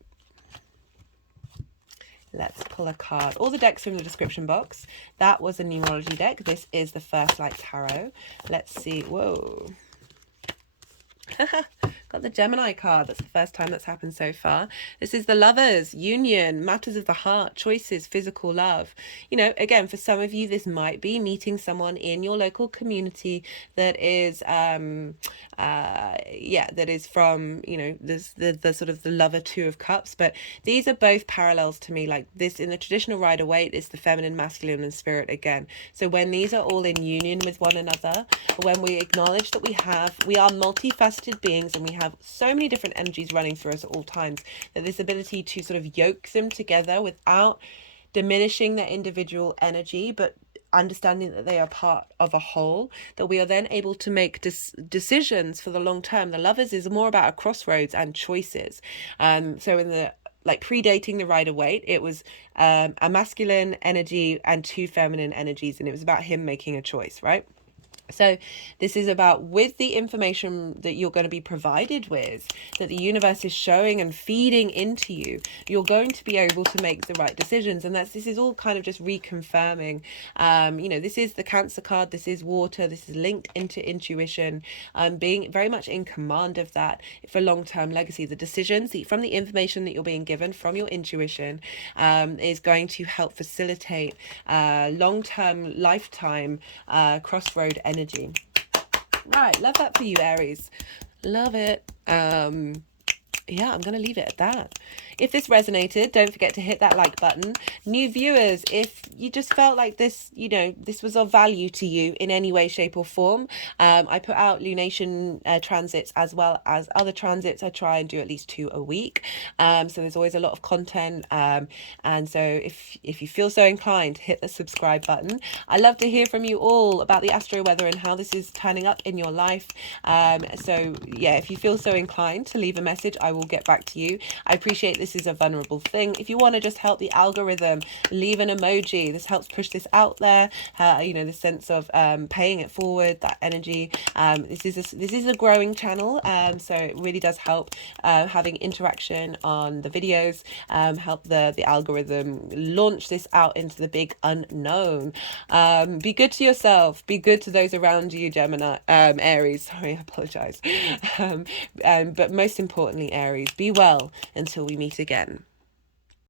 Let's pull a card. All the decks from the description box. That was a numerology deck. This is the First Light Tarot. Let's see. Whoa. Got the Gemini card. That's the first time that's happened so far. This is the Lovers, union, matters of the heart, choices, physical love. You know, again, for some of you, this might be meeting someone in your local community that is, that is from, you know, the sort of the Lover, Two of Cups. But these are both parallels to me. Like this, in the traditional Rider-Waite, it's the feminine, masculine, and spirit again. So when these are all in union with one another, when we acknowledge that we are multifaceted beings, and we have so many different energies running through us at all times, that this ability to sort of yoke them together without diminishing their individual energy, but understanding that they are part of a whole, that we are then able to make decisions for the long term. The Lovers is more about a crossroads and choices. So in the predating the Rider-Waite, it was a masculine energy and two feminine energies, and it was about him making a choice, right? So this is about, with the information that you're going to be provided with, that the universe is showing and feeding into you, you're going to be able to make the right decisions. And this is all kind of just reconfirming, this is the Cancer card, this is water, this is linked into intuition, being very much in command of that for long-term legacy. The decisions from the information that you're being given from your intuition is going to help facilitate long-term, lifetime crossroad energy. Right, love that for you, Aries. Love it. Yeah, I'm going to leave it at that. If this resonated, don't forget to hit that like button. New viewers, if you just felt like this, this was of value to you in any way, shape or form, I put out lunation transits as well as other transits. I try and do at least 2 a week. So there's always a lot of content. And so if you feel so inclined, hit the subscribe button. I love to hear from you all about the astro weather and how this is turning up in your life. So yeah, if you feel so inclined to leave a message, I will get back to you. I appreciate this this is a vulnerable thing. If you want to just help the algorithm, leave an emoji. This helps push this out there. You know, the sense of paying it forward, that energy. This is a growing channel, so it really does help having interaction on the videos, help the algorithm launch this out into the big unknown. Be good to yourself. Be good to those around you, Gemini, Aries. Sorry, I apologize. But most importantly, Aries, be well until we meet again.